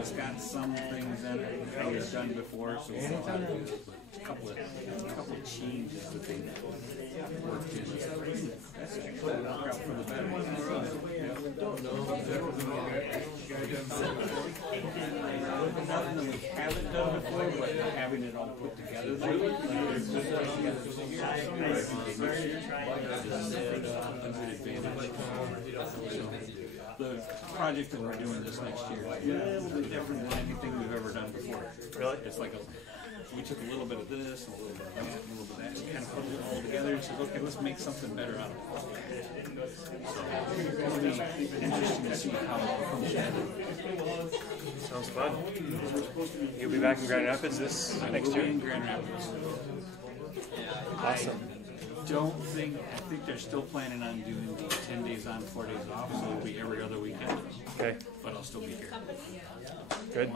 it's got some things in it that we've done before, so it's a couple of changes that they worked in. That's actually worked out for the better. Nothing that we haven't done before, but having it all put together, the project that we're doing this next year is a little bit different than anything we've ever done before. Really? It's like we took a little bit of this, and a little bit of that, and a little bit of that, and kind of put it all together and said, okay, let's make something better out of it. So it'll be interesting to see how it comes together. Sounds fun. You'll be back in Grand Rapids this next year? In Grand Rapids. Awesome. I think they're still planning on doing the 10 days on, 4 days off, so it'll be every other weekend. Okay. But I'll still be here. Good.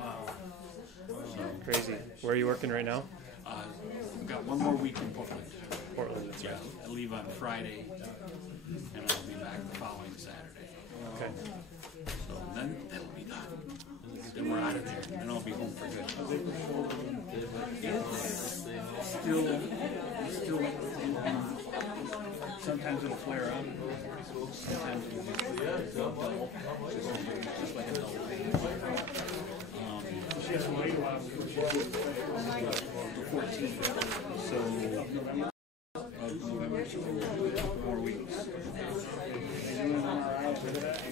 Crazy. Where are you working right now? I've got one more week in Portland. Portland, that's right. I leave on Friday, and I'll be back the following Saturday. Okay. So then that'll be done. Then we're out of there, and I'll be home for good. Still, sometimes it'll flare up. Sometimes it'll double, just like a double. The 14th, so of November, so 4 weeks.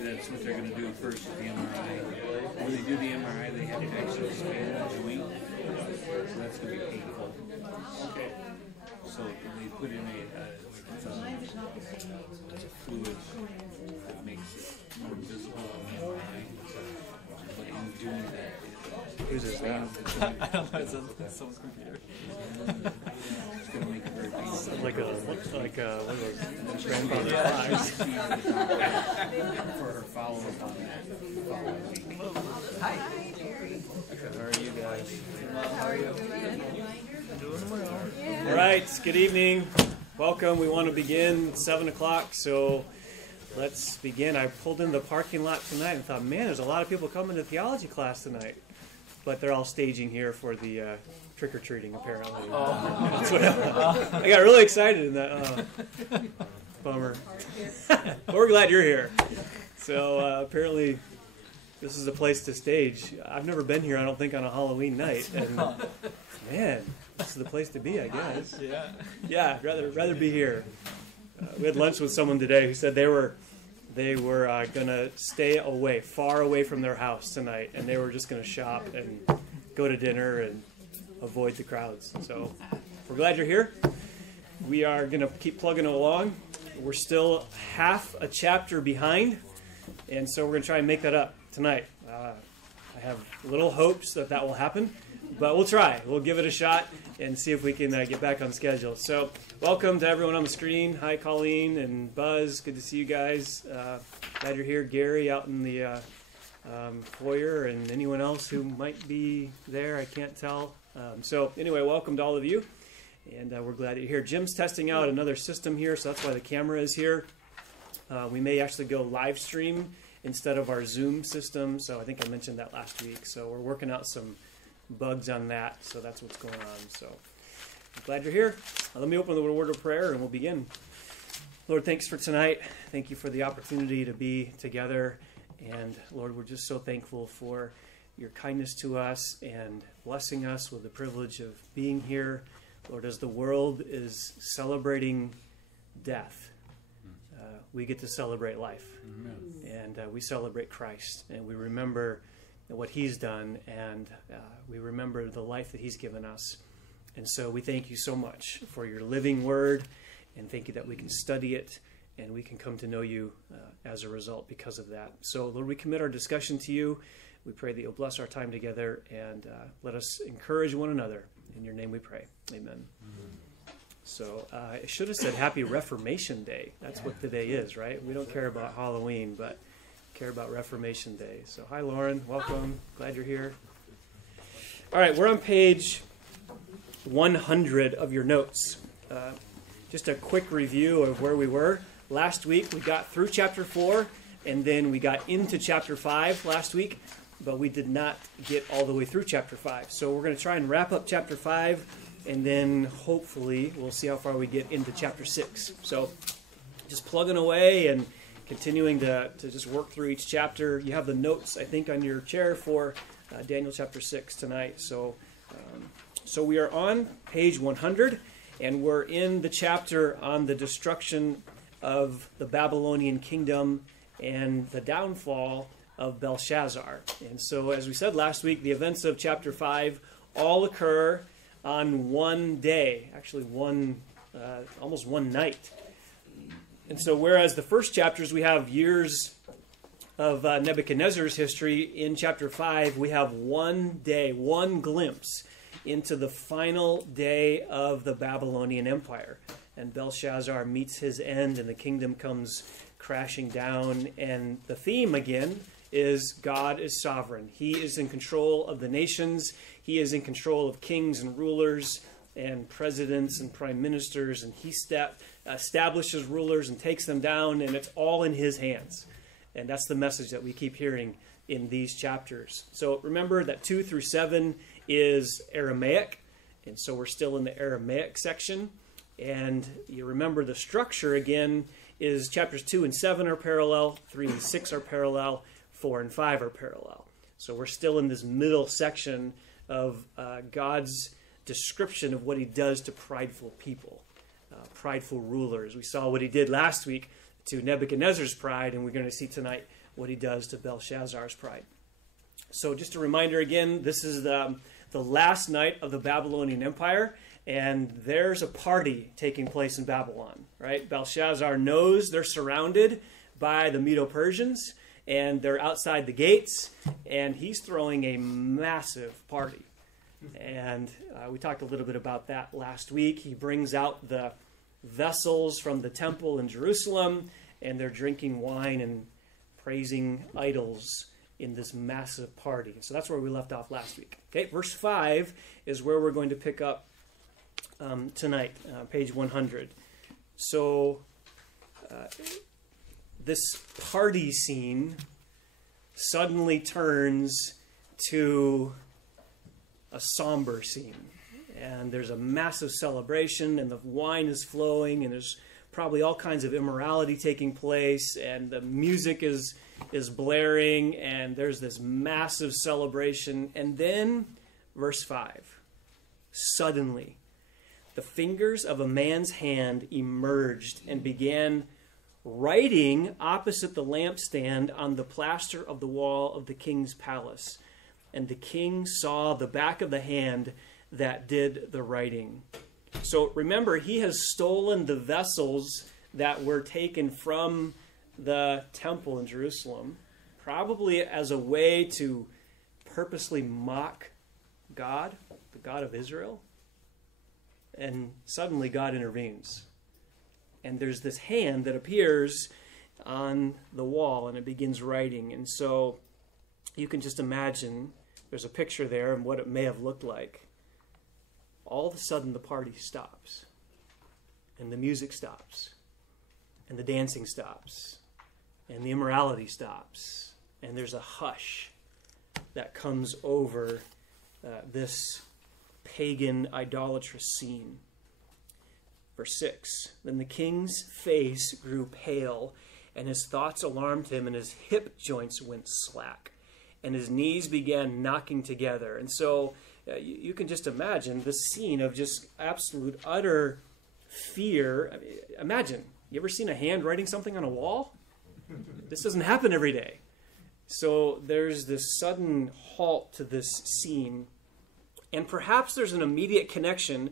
That's what they're going to do first with the MRI. When they do the MRI, they have to actually scan the joint, so that's going to be painful. So they put in it's a fluid that makes it more visible on the MRI. But in doing that, Who's this now? I don't know, it's someone's computer. it's going to make it very painful. Like one of those grandfather flags. For her follow-up on that following week. Hi. How are you guys? How are you? All right, good evening. Welcome. We want to begin 7 o'clock, so let's begin. I pulled in the parking lot tonight and thought, man, there's a lot of people coming to theology class tonight. But they're all staging here for the trick-or-treating, apparently. That's what I got really excited in that. Bummer. But we're glad you're here. So apparently this is a place to stage. I've never been here, I don't think, on a Halloween night. And man, this is the place to be, I guess. Yeah, I'd rather be here. We had lunch with someone today who said they were going to stay away, far away from their house tonight, and they were just going to shop and go to dinner and avoid the crowds. So we're glad you're here. We are going to keep plugging along. We're still half a chapter behind, and so we're going to try and make that up tonight. I have little hopes that will happen, but we'll try. We'll give it a shot and see if we can get back on schedule. So welcome to everyone on the screen. Hi, Colleen and Buzz. Good to see you guys. Glad you're here. Gary out in the foyer, and anyone else who might be there. I can't tell. So anyway, welcome to all of you, and we're glad you're here. Jim's testing out another system here, so that's why the camera is here. We may actually go live stream instead of our Zoom system, so I think I mentioned that last week. So we're working out some bugs on that, so that's what's going on. So I'm glad you're here. Let me open with a word of prayer and we'll begin. Lord, thanks for tonight. Thank you for the opportunity to be together. And Lord, we're just so thankful for your kindness to us and blessing us with the privilege of being here. Lord, as the world is celebrating death, we get to celebrate life. And we celebrate Christ, and we remember what he's done, and we remember the life that he's given us. And so we thank you so much for your living word, and thank you that we can study it and we can come to know you as a result because of that. So Lord, we commit our discussion to you. We pray that you'll bless our time together and let us encourage one another. In your name we pray. Amen. So I should have said Happy Reformation Day. That's what today is, right? We don't care about Halloween, but care about Reformation Day. So hi, Lauren. Welcome. Glad you're here. All right, we're on page 100 of your notes. Just a quick review of where we were. Last week, we got through chapter 4, and then we got into chapter 5 last week. but we did not get all the way through chapter 5. So we're going to try and wrap up chapter 5, and then hopefully we'll see how far we get into chapter 6. So just plugging away and continuing to just work through each chapter. You have the notes, I think, on your chair for Daniel chapter 6 tonight. So we are on page 100, and we're in the chapter on the destruction of the Babylonian kingdom and the downfall of Belshazzar. And so, as we said last week, the events of chapter 5 all occur on one day, actually almost one night. And so, whereas the first chapters we have years of Nebuchadnezzar's history, in chapter 5 we have one day, one glimpse into the final day of the Babylonian Empire. And Belshazzar meets his end, and the kingdom comes crashing down. And the theme, again, is God is sovereign. He is in control of the nations. He is in control of kings and rulers and presidents and prime ministers. And he establishes rulers and takes them down, and it's all in his hands. And that's the message that we keep hearing in these chapters. So remember that 2 through 7 is Aramaic. And so we're still in the Aramaic section. And you remember the structure, again, is chapters 2 and 7 are parallel, 3 and 6 are parallel, 4 and 5 are parallel. So we're still in this middle section of God's description of what he does to prideful people, prideful rulers. We saw what he did last week to Nebuchadnezzar's pride, and we're going to see tonight what he does to Belshazzar's pride. So just a reminder again, this is the last night of the Babylonian Empire, and there's a party taking place in Babylon, right? Belshazzar knows they're surrounded by the Medo-Persians, and they're outside the gates, and he's throwing a massive party. And we talked a little bit about that last week. He brings out the vessels from the temple in Jerusalem, and they're drinking wine and praising idols in this massive party. So that's where we left off last week. Okay, verse 5 is where we're going to pick up tonight, page 100. So this party scene suddenly turns to a somber scene. And there's a massive celebration, and the wine is flowing, and there's probably all kinds of immorality taking place, and the music is blaring, and there's this massive celebration. And then, verse 5, suddenly, the fingers of a man's hand emerged and began writing opposite the lampstand on the plaster of the wall of the king's palace. And the king saw the back of the hand that did the writing. So remember, he has stolen the vessels that were taken from the temple in Jerusalem, probably as a way to purposely mock God, the God of Israel. And suddenly God intervenes. And there's this hand that appears on the wall, and it begins writing. And so you can just imagine, there's a picture there of what it may have looked like. All of a sudden the party stops, and the music stops, and the dancing stops, and the immorality stops, and there's a hush that comes over this pagan idolatrous scene. Verse 6, then the king's face grew pale, and his thoughts alarmed him, and his hip joints went slack, and his knees began knocking together. And so you can just imagine this scene of just absolute, utter fear. I mean, imagine, you ever seen a hand writing something on a wall? This doesn't happen every day. So there's this sudden halt to this scene. And perhaps there's an immediate connection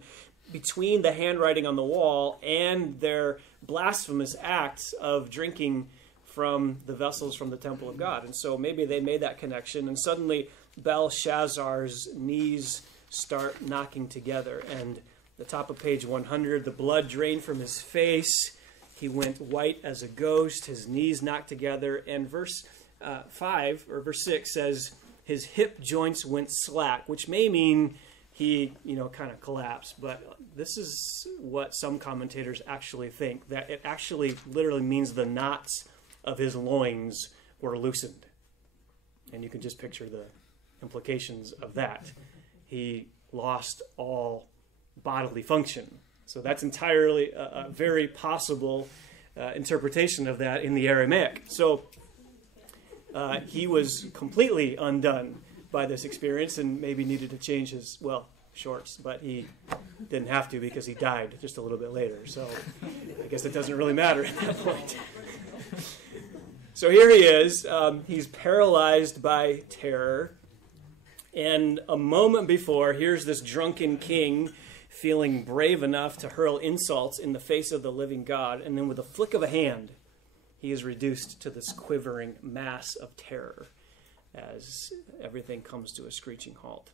between the handwriting on the wall and their blasphemous acts of drinking from the vessels from the temple of God. And so maybe they made that connection, and suddenly Belshazzar's knees start knocking together. And the top of page 100, the blood drained from his face. He went white as a ghost. His knees knocked together. And verse 6 says his hip joints went slack, which may mean he, kind of collapsed. But this is what some commentators actually think, that it actually literally means the knots of his loins were loosened. And you can just picture the implications of that. He lost all bodily function. So that's entirely a very possible interpretation of that in the Aramaic. So he was completely undone by this experience and maybe needed to change his, shorts, but he didn't have to because he died just a little bit later. So I guess it doesn't really matter at that point. So here he is. He's paralyzed by terror. And a moment before, here's this drunken king feeling brave enough to hurl insults in the face of the living God. And then with a flick of a hand, he is reduced to this quivering mass of terror as everything comes to a screeching halt.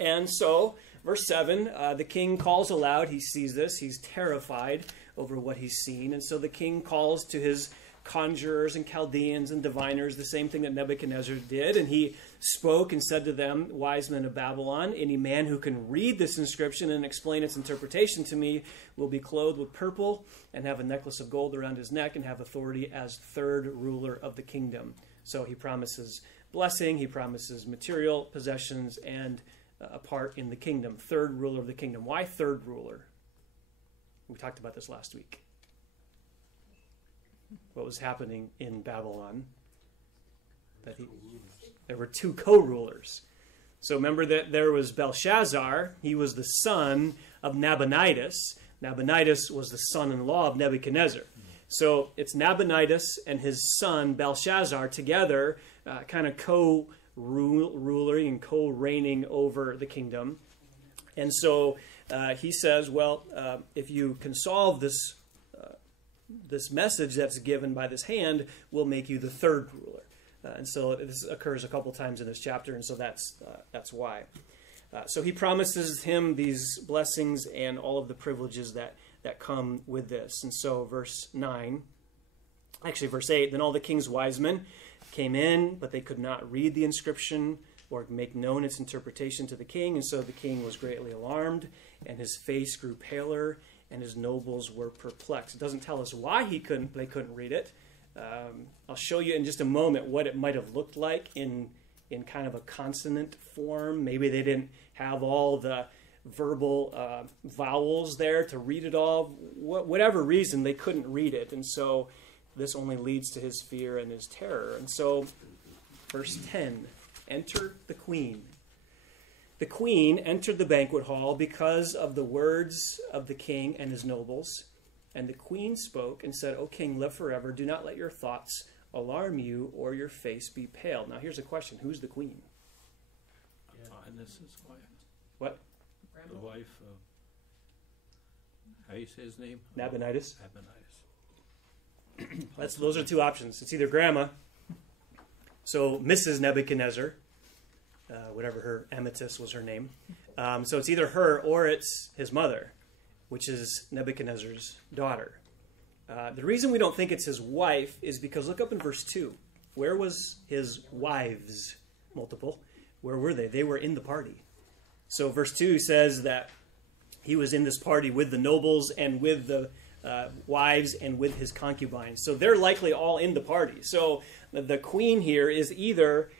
And so, verse 7, the king calls aloud. He sees this. He's terrified over what he's seen. And so the king calls to his conjurers and Chaldeans and diviners, the same thing that Nebuchadnezzar did. And he spoke and said to them, wise men of Babylon, any man who can read this inscription and explain its interpretation to me will be clothed with purple and have a necklace of gold around his neck and have authority as third ruler of the kingdom. So he promises blessing, he promises material possessions, and a part in the kingdom. Third ruler of the kingdom. Why third ruler? We talked about this last week. What was happening in Babylon? There were two co-rulers. So remember that there was Belshazzar. He was the son of Nabonidus. Nabonidus was the son-in-law of Nebuchadnezzar. So it's Nabonidus and his son Belshazzar together, kind of co-ruling and co-reigning over the kingdom. And so he says, if you can solve this message that's given by this hand, we'll make you the third ruler. And so this occurs a couple times in this chapter, and so that's why. So he promises him these blessings and all of the privileges that come with this. And so verse 8, then all the king's wise men came in, but they could not read the inscription or make known its interpretation to the king. And so the king was greatly alarmed, and his face grew paler, and his nobles were perplexed. It doesn't tell us why they couldn't read it. I'll show you in just a moment what it might have looked like in kind of a consonant form. Maybe they didn't have all the verbal vowels there to read it all. Whatever reason, they couldn't read it. And so this only leads to his fear and his terror. And so, verse 10, enter the queen. The queen entered the banquet hall because of the words of the king and his nobles. And the queen spoke and said, O king, live forever. Do not let your thoughts alarm you or your face be pale. Now here's a question. Who's the queen? This is wife. What? The wife of, how do you say his name? Nabonidus. Nabonidus. Those are two options. It's either grandma, so Mrs. Nebuchadnezzar, whatever her Amethyst was her name. So it's either her or it's his mother, which is Nebuchadnezzar's daughter. The reason we don't think it's his wife is because look up in verse 2. Where was his wives? Multiple. Where were they? They were in the party. So verse 2 says that he was in this party with the nobles and with the wives and with his concubines. So they're likely all in the party. So the queen here is either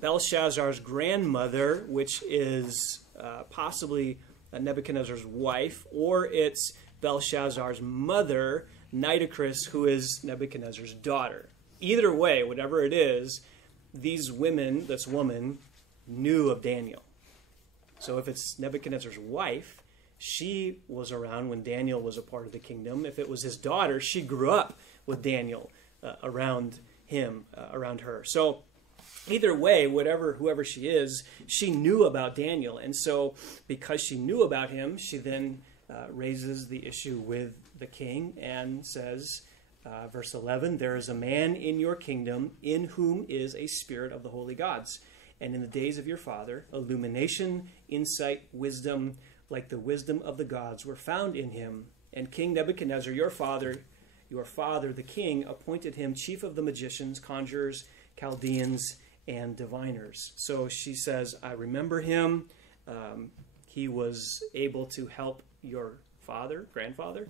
Belshazzar's grandmother, which is possibly Nebuchadnezzar's wife, or it's Belshazzar's mother, Nitocris, who is Nebuchadnezzar's daughter. Either way, whatever it is, these women, this woman, knew of Daniel. So if it's Nebuchadnezzar's wife, she was around when Daniel was a part of the kingdom. If it was his daughter, she grew up with Daniel around him, around her. So either way, whoever she is, she knew about Daniel. And so because she knew about him, she then raises the issue with the king and says, verse 11, there is a man in your kingdom in whom is a spirit of the holy gods. And in the days of your father, illumination, insight, wisdom, like the wisdom of the gods, were found in him. And King Nebuchadnezzar, your father, the king, appointed him chief of the magicians, conjurers, Chaldeans, and diviners. So she says, I remember him. He was able to help your grandfather,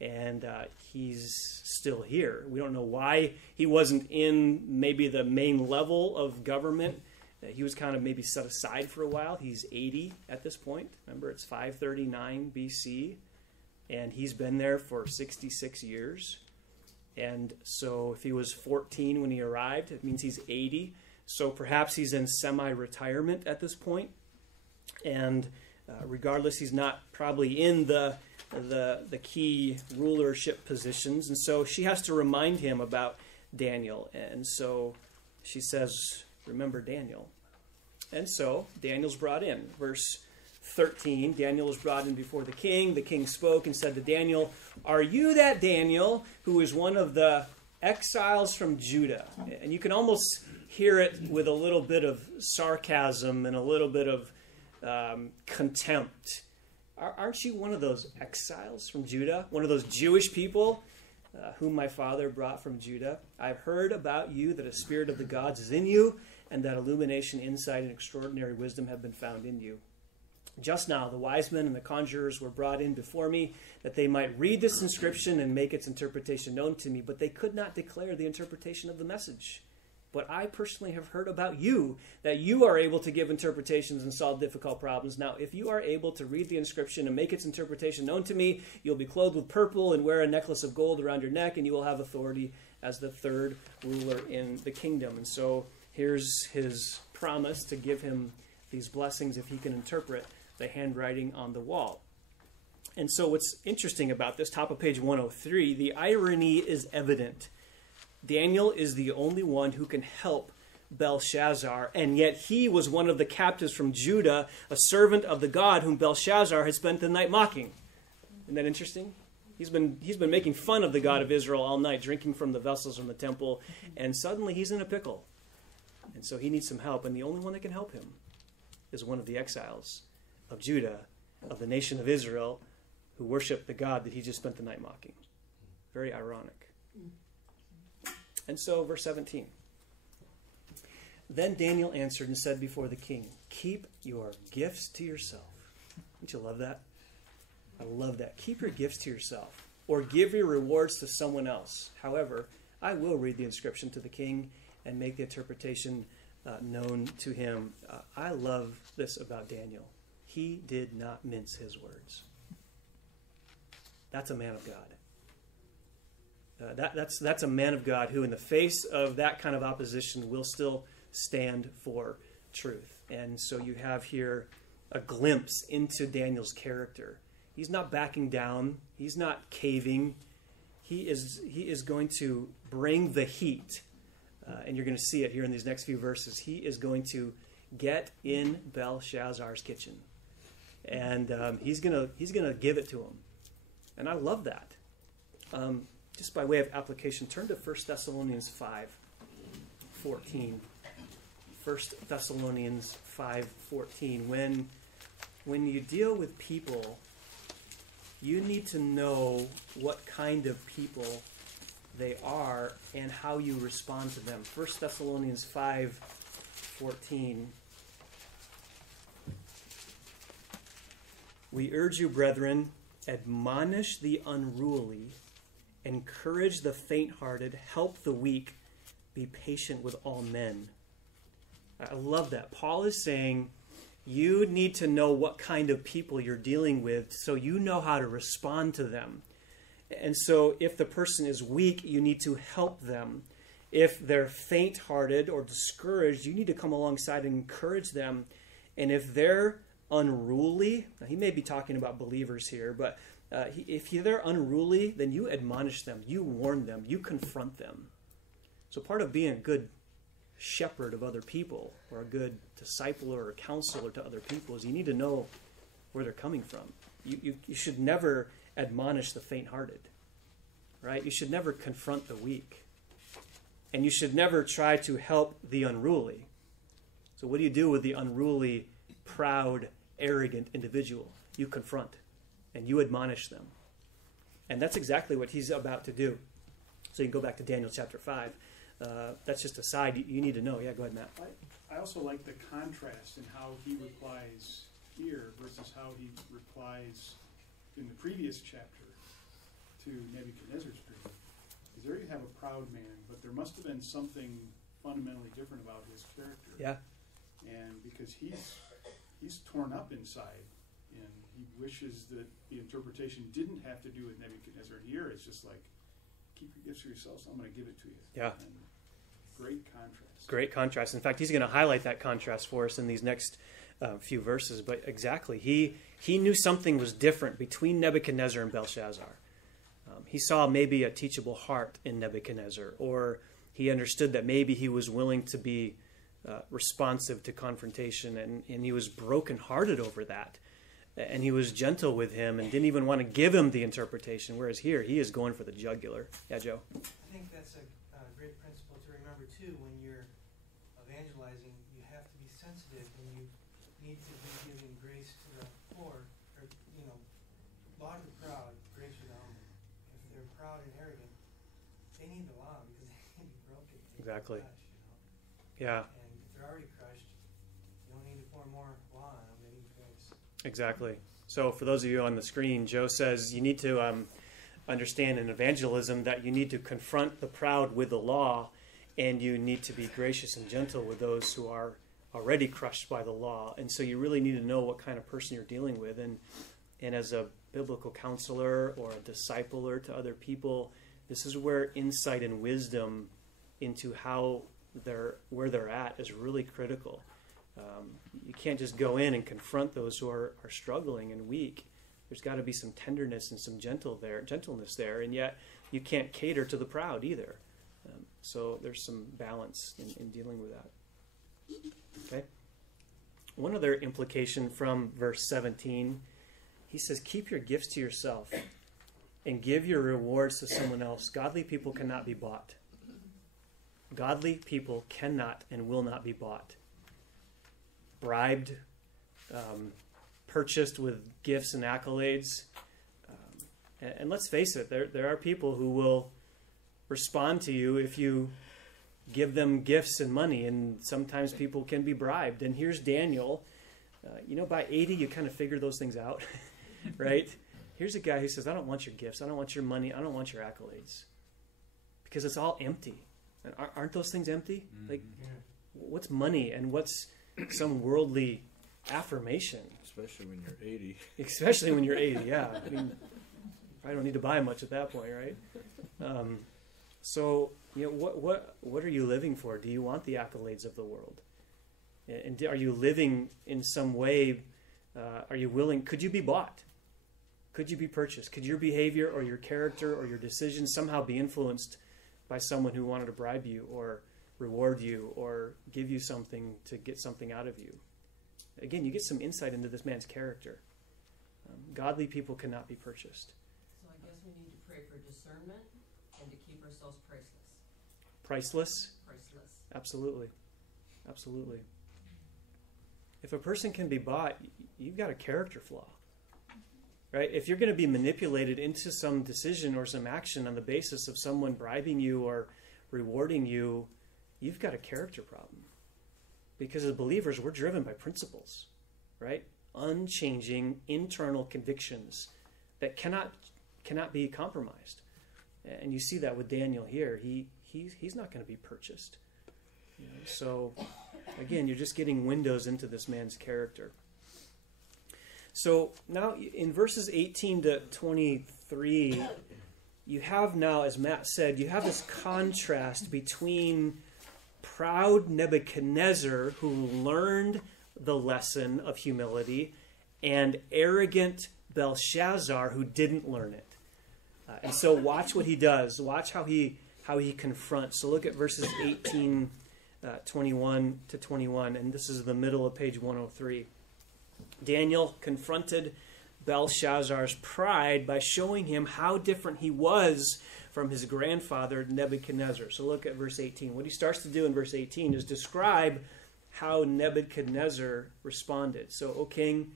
and he's still here. We don't know why he wasn't in maybe the main level of government. He was kind of maybe set aside for a while. He's 80 at this point. Remember, it's 539 BC, and he's been there for 66 years. And so if he was 14 when he arrived, it means he's 80. So perhaps he's in semi-retirement at this point. And regardless, he's not probably in the key rulership positions. And so she has to remind him about Daniel. And so she says, remember Daniel. And so Daniel's brought in. Verse 13, Daniel was brought in before the king. The king spoke and said to Daniel, "Are you that Daniel who is one of the exiles from Judah?" And you can almost hear it with a little bit of sarcasm and a little bit of contempt. Aren't you one of those exiles from Judah? One of those Jewish people whom my father brought from Judah? I've heard about you that a spirit of the gods is in you, and that illumination, insight, and extraordinary wisdom have been found in you. Just now, the wise men and the conjurers were brought in before me, that they might read this inscription and make its interpretation known to me, but they could not declare the interpretation of the message. But I personally have heard about you, that you are able to give interpretations and solve difficult problems. Now, if you are able to read the inscription and make its interpretation known to me, you'll be clothed with purple and wear a necklace of gold around your neck, and you will have authority as the third ruler in the kingdom. And so here's his promise to give him these blessings if he can interpret the handwriting on the wall. And so what's interesting about this, top of page 103, the irony is evident. Daniel is the only one who can help Belshazzar, and yet he was one of the captives from Judah, a servant of the God whom Belshazzar had spent the night mocking. Isn't that interesting? He's been making fun of the God of Israel all night, drinking from the vessels from the temple, and suddenly he's in a pickle. And so he needs some help, and the only one that can help him is one of the exiles of Judah, of the nation of Israel, who worship the God that he just spent the night mocking. Very ironic. And so, verse 17. Then Daniel answered and said before the king, "Keep your gifts to yourself." Don't you love that? I love that. Keep your gifts to yourself, or give your rewards to someone else. However, I will read the inscription to the king and make the interpretation known to him. I love this about Daniel. He did not mince his words. That's a man of God. That's a man of God who, in the face of that kind of opposition, will still stand for truth. And so you have here a glimpse into Daniel's character. He's not backing down. He's not caving. He is going to bring the heat. And you're going to see it here in these next few verses. He is going to get in Belshazzar's kitchen. And he's gonna give it to him. And I love that. Just by way of application, turn to 1 Thessalonians 5:14. 1 Thessalonians 5:14. When you deal with people, you need to know what kind of people they are and how you respond to them. 1 Thessalonians 5:14. We urge you, brethren, admonish the unruly, encourage the faint-hearted, help the weak, be patient with all men. I love that. Paul is saying you need to know what kind of people you're dealing with so you know how to respond to them. And so if the person is weak, you need to help them. If they're faint-hearted or discouraged, you need to come alongside and encourage them. And if they're unruly, now he may be talking about believers here, but if they're unruly, then you admonish them, you warn them, you confront them. So part of being a good shepherd of other people, or a good discipler or counselor to other people, is you need to know where they're coming from. You should never admonish the faint-hearted, right? You should never confront the weak. And you should never try to help the unruly. So what do you do with the unruly, proud, arrogant individual? You confront and you admonish them. And that's exactly what he's about to do. So you can go back to Daniel chapter 5. That's just a side you need to know. Yeah, go ahead, Matt. I also like the contrast in how he replies here versus how he replies in the previous chapter to Nebuchadnezzar's period is there you have a proud man, but there must have been something fundamentally different about his character. Yeah. And because he's torn up inside, and he wishes that the interpretation didn't have to do with Nebuchadnezzar. Here it's just like, keep your gifts for yourselves, I'm going to give it to you. Yeah. And great contrast. Great contrast. In fact, he's going to highlight that contrast for us in these next few verses. But exactly, he knew something was different between Nebuchadnezzar and Belshazzar. He saw maybe a teachable heart in Nebuchadnezzar, or he understood that maybe he was willing to be responsive to confrontation, and he was brokenhearted over that. And he was gentle with him and didn't even want to give him the interpretation, whereas here he is going for the jugular. Yeah, Joe? I think that's a great principle to remember, too. When you're evangelizing, you have to be sensitive, and you need to be giving grace to the poor, or, law to the proud, grace to the humble. If they're proud and arrogant, they need the law because they can be broken. Exactly. Crushed, Yeah. And if they're already crushed, you don't need to pour more law on them, they need grace. Exactly. So for those of you on the screen, Joe says you need to understand in evangelism that you need to confront the proud with the law, and you need to be gracious and gentle with those who are already crushed by the law. And so you really need to know what kind of person you're dealing with. And as a biblical counselor or a discipler to other people, this is where insight and wisdom into where they're at is really critical. You can't just go in and confront those who are struggling and weak. There's got to be some tenderness and some gentleness there, and yet you can't cater to the proud either. So there's some balance in dealing with that. Okay. One other implication from verse 17, he says, "Keep your gifts to yourself and give your rewards to someone else. Godly people cannot be bought." Godly people cannot and will not be bought, bribed, purchased with gifts and accolades. And let's face it, there are people who will respond to you if you give them gifts and money, and sometimes people can be bribed. And here's Daniel. By 80, you kind of figure those things out, right? Here's a guy who says, I don't want your gifts, I don't want your money, I don't want your accolades, because it's all empty. And aren't those things empty? Mm-hmm. Like, what's money and what's some worldly affirmation? Especially when you're 80. Especially when you're 80, yeah. I mean, I don't need to buy much at that point, right? So, what are you living for? Do you want the accolades of the world? And are you living in some way? Are you willing? Could you be bought? Could you be purchased? Could your behavior or your character or your decisions somehow be influenced by someone who wanted to bribe you or reward you or give you something to get something out of you? Again, you get some insight into this man's character. Godly people cannot be purchased. So I guess we need to pray for discernment and to keep ourselves priceless. Priceless? Priceless. Absolutely. Absolutely. If a person can be bought, you've got a character flaw. Right? If you're going to be manipulated into some decision or some action on the basis of someone bribing you or rewarding you, you've got a character problem. Because as believers, we're driven by principles, right? Unchanging internal convictions that cannot be compromised. And you see that with Daniel here. He's not going to be purchased. So, again, you're just getting windows into this man's character. So now in verses 18 to 23, you have now, as Matt said, you have this contrast between proud Nebuchadnezzar, who learned the lesson of humility, and arrogant Belshazzar, who didn't learn it. And so watch what he does. Watch how he confronts. So look at verses 18, 21 to 21, and this is the middle of page 103. Daniel confronted Belshazzar's pride by showing him how different he was from his grandfather Nebuchadnezzar. So look at verse 18. What he starts to do in verse 18 is describe how Nebuchadnezzar responded. So, O king,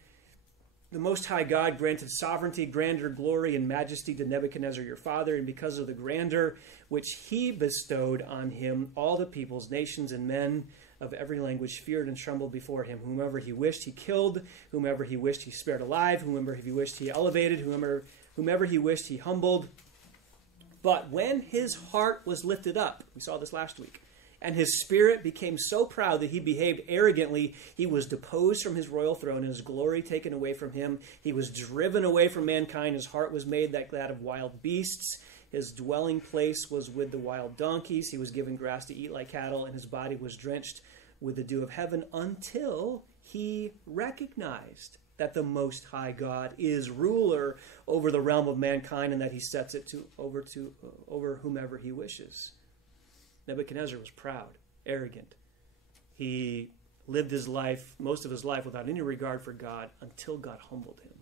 the Most High God granted sovereignty, grandeur, glory, and majesty to Nebuchadnezzar your father, and because of the grandeur which he bestowed on him, all the peoples, nations, and men of every language feared and trembled before him. Whomever he wished, he killed. Whomever he wished, he spared alive. Whomever he wished, he elevated. Whomever he wished, he humbled. But when his heart was lifted up, we saw this last week, and his spirit became so proud that he behaved arrogantly, he was deposed from his royal throne and his glory taken away from him. He was driven away from mankind. His heart was made like that of wild beasts. His dwelling place was with the wild donkeys. He was given grass to eat like cattle, and his body was drenched with the dew of heaven until he recognized that the Most High God is ruler over the realm of mankind and that he sets it over whomever he wishes. Nebuchadnezzar was proud, arrogant. He lived his life, most of his life, without any regard for God until God humbled him.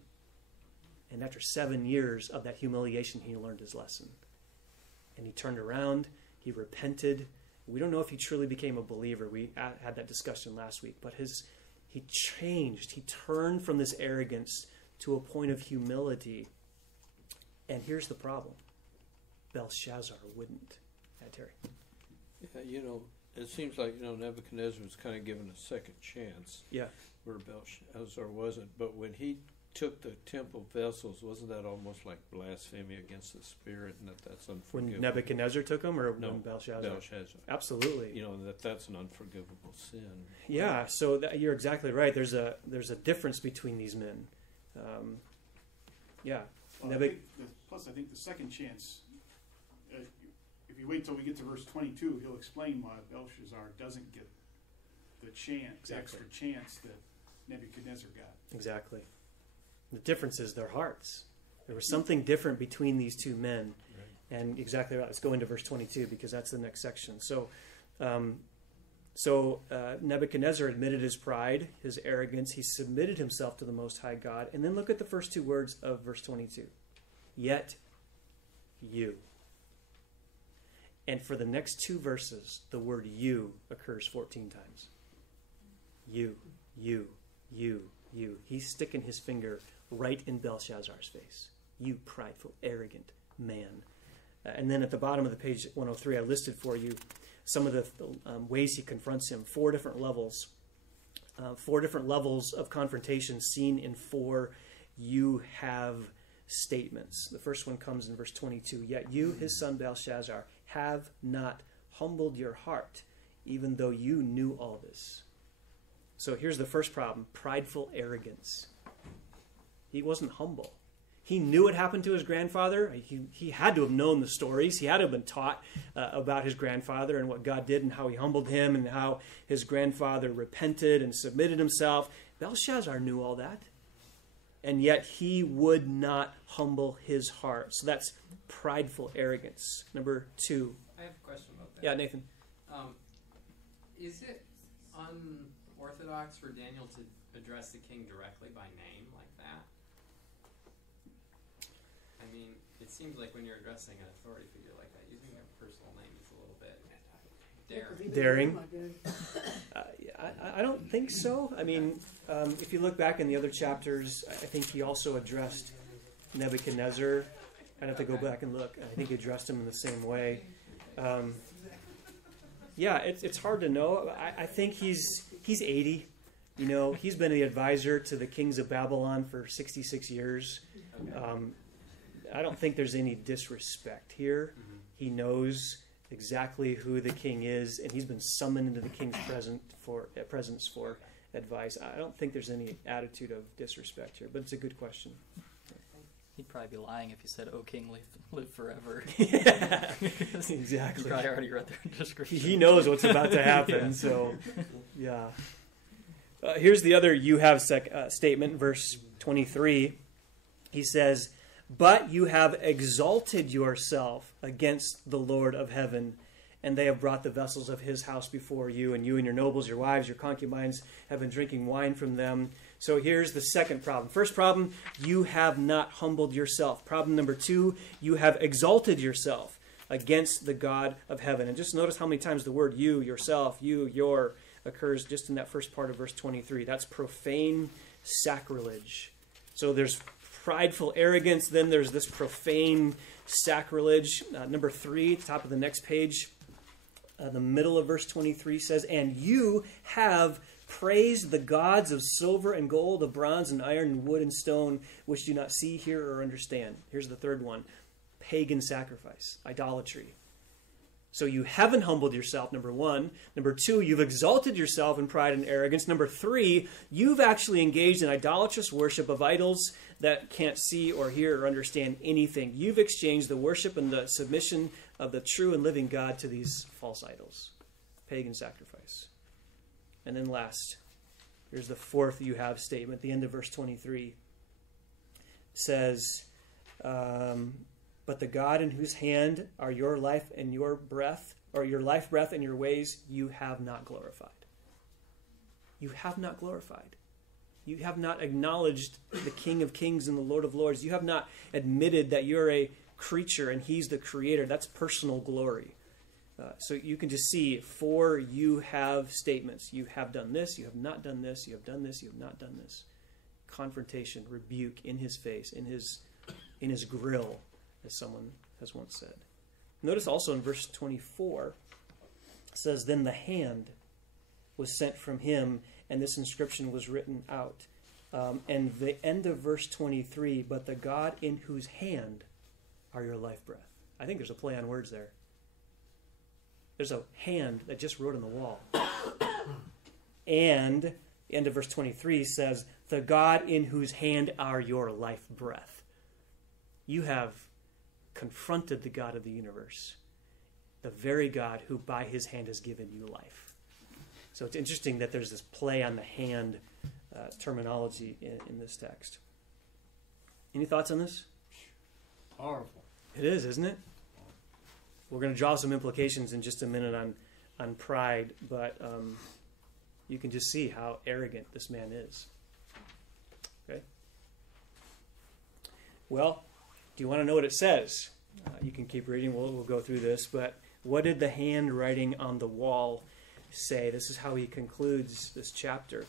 And after 7 years of that humiliation, he learned his lesson. And he turned around, he repented. We don't know if he truly became a believer. We had that discussion last week. But he changed. He turned from this arrogance to a point of humility. And here's the problem. Belshazzar wouldn't. Terry. Yeah, it seems like, Nebuchadnezzar was kind of given a second chance. Yeah. Where Belshazzar wasn't. But when he took the temple vessels, wasn't that almost like blasphemy against the spirit, and that's unforgivable? When Nebuchadnezzar took them, or No, when Belshazzar? Belshazzar. Absolutely. That's an unforgivable sin. Yeah, so you're exactly right. There's a difference between these men. Yeah. Well, plus, I think the second chance, if you wait till we get to verse 22, he'll explain why Belshazzar doesn't get the extra chance that Nebuchadnezzar got. Exactly. The difference is their hearts. There was something different between these two men. Right. And exactly right. Let's go into verse 22 because that's the next section. So Nebuchadnezzar admitted his pride, his arrogance. He submitted himself to the Most High God. And then look at the first two words of verse 22. Yet you. And for the next two verses, the word you occurs 14 times. You. He's sticking his finger right in Belshazzar's face. You prideful, arrogant man. And then at the bottom of the page 103, I listed for you some of the ways he confronts him. 4 different levels. 4 different levels of confrontation seen in 4 you have statements. The first one comes in verse 22. Yet you, his son Belshazzar, have not humbled your heart, even though you knew all this. So here's the first problem, prideful arrogance. He wasn't humble. He knew what happened to his grandfather. He had to have known the stories. He had to have been taught about his grandfather and what God did and how he humbled him and how his grandfather repented and submitted himself. Belshazzar knew all that. And yet he would not humble his heart. So that's prideful arrogance. Number 2. I have a question about that. Yeah, Nathan. Is it unorthodox for Daniel to address the king directly by name like that? I mean, it seems like when you're addressing an authority figure like that, using their personal name is a little bit daring. I don't think so. I mean, if you look back in the other chapters, I think he also addressed Nebuchadnezzar. I'd have to go back and look. I think he addressed him in the same way. It's hard to know. I think he's 80. He's been the advisor to the kings of Babylon for 66 years. I don't think there's any disrespect here. Mm-hmm. He knows exactly who the king is, and he's been summoned into the king's presence for advice. I don't think there's any attitude of disrespect here, but it's a good question. He'd probably be lying if he said, "Oh, king, live forever." Yeah, exactly. He probably already read their description. He knows what's about to happen, Yeah. so yeah. Here's the other you have statement, verse 23. He says, "But you have exalted yourself against the Lord of heaven, and they have brought the vessels of his house before you, and you and your nobles, your wives, your concubines have been drinking wine from them." So here's the second problem. First problem, you have not humbled yourself. Problem number 2, you have exalted yourself against the God of heaven. And just notice how many times the word you, yourself, you, your occurs just in that first part of verse 23. That's profane sacrilege. So there's prideful arrogance, then there's this profane sacrilege. Number 3, top of the next page, the middle of verse 23 says, "And you have praised the gods of silver and gold, of bronze and iron and wood and stone, which do not see, hear, or understand." Here's the third one. pagan sacrifice, idolatry. So you haven't humbled yourself, number one. Number two, you've exalted yourself in pride and arrogance. Number three, you've actually engaged in idolatrous worship of idols that can't see or hear or understand anything. You've exchanged the worship and the submission of the true and living God to these false idols. Pagan sacrifice. And then last, here's the fourth you have statement. The end of verse 23 says, but the God in whose hand are your life and your breath, or your life, breath, and your ways, you have not glorified. You have not glorified. You have not acknowledged the King of Kings and the Lord of Lords. You have not admitted that you're a creature and He's the Creator. That's personal glory. So you can just see 4 you have statements. You have done this, you have not done this, you have done this, you have not done this. Confrontation, rebuke in His face, in his grill, as someone has once said. Notice also in verse 24, it says, then the hand was sent from Him, and this inscription was written out. And the end of verse 23, but the God in whose hand are your life breath. I think there's a play on words there. There's a hand that just wrote on the wall. And the end of verse 23 says, the God in whose hand are your life breath. You have confronted the God of the universe, the very God who by His hand has given you life. So it's interesting that there's this play on the hand terminology in this text. Any thoughts on this? Powerful. It is, isn't it? We're going to draw some implications in just a minute on pride, but you can just see how arrogant this man is. Okay? Well, do you want to know what it says? You can keep reading. We'll go through this. But what did the handwriting on the wall say? This is how he concludes this chapter.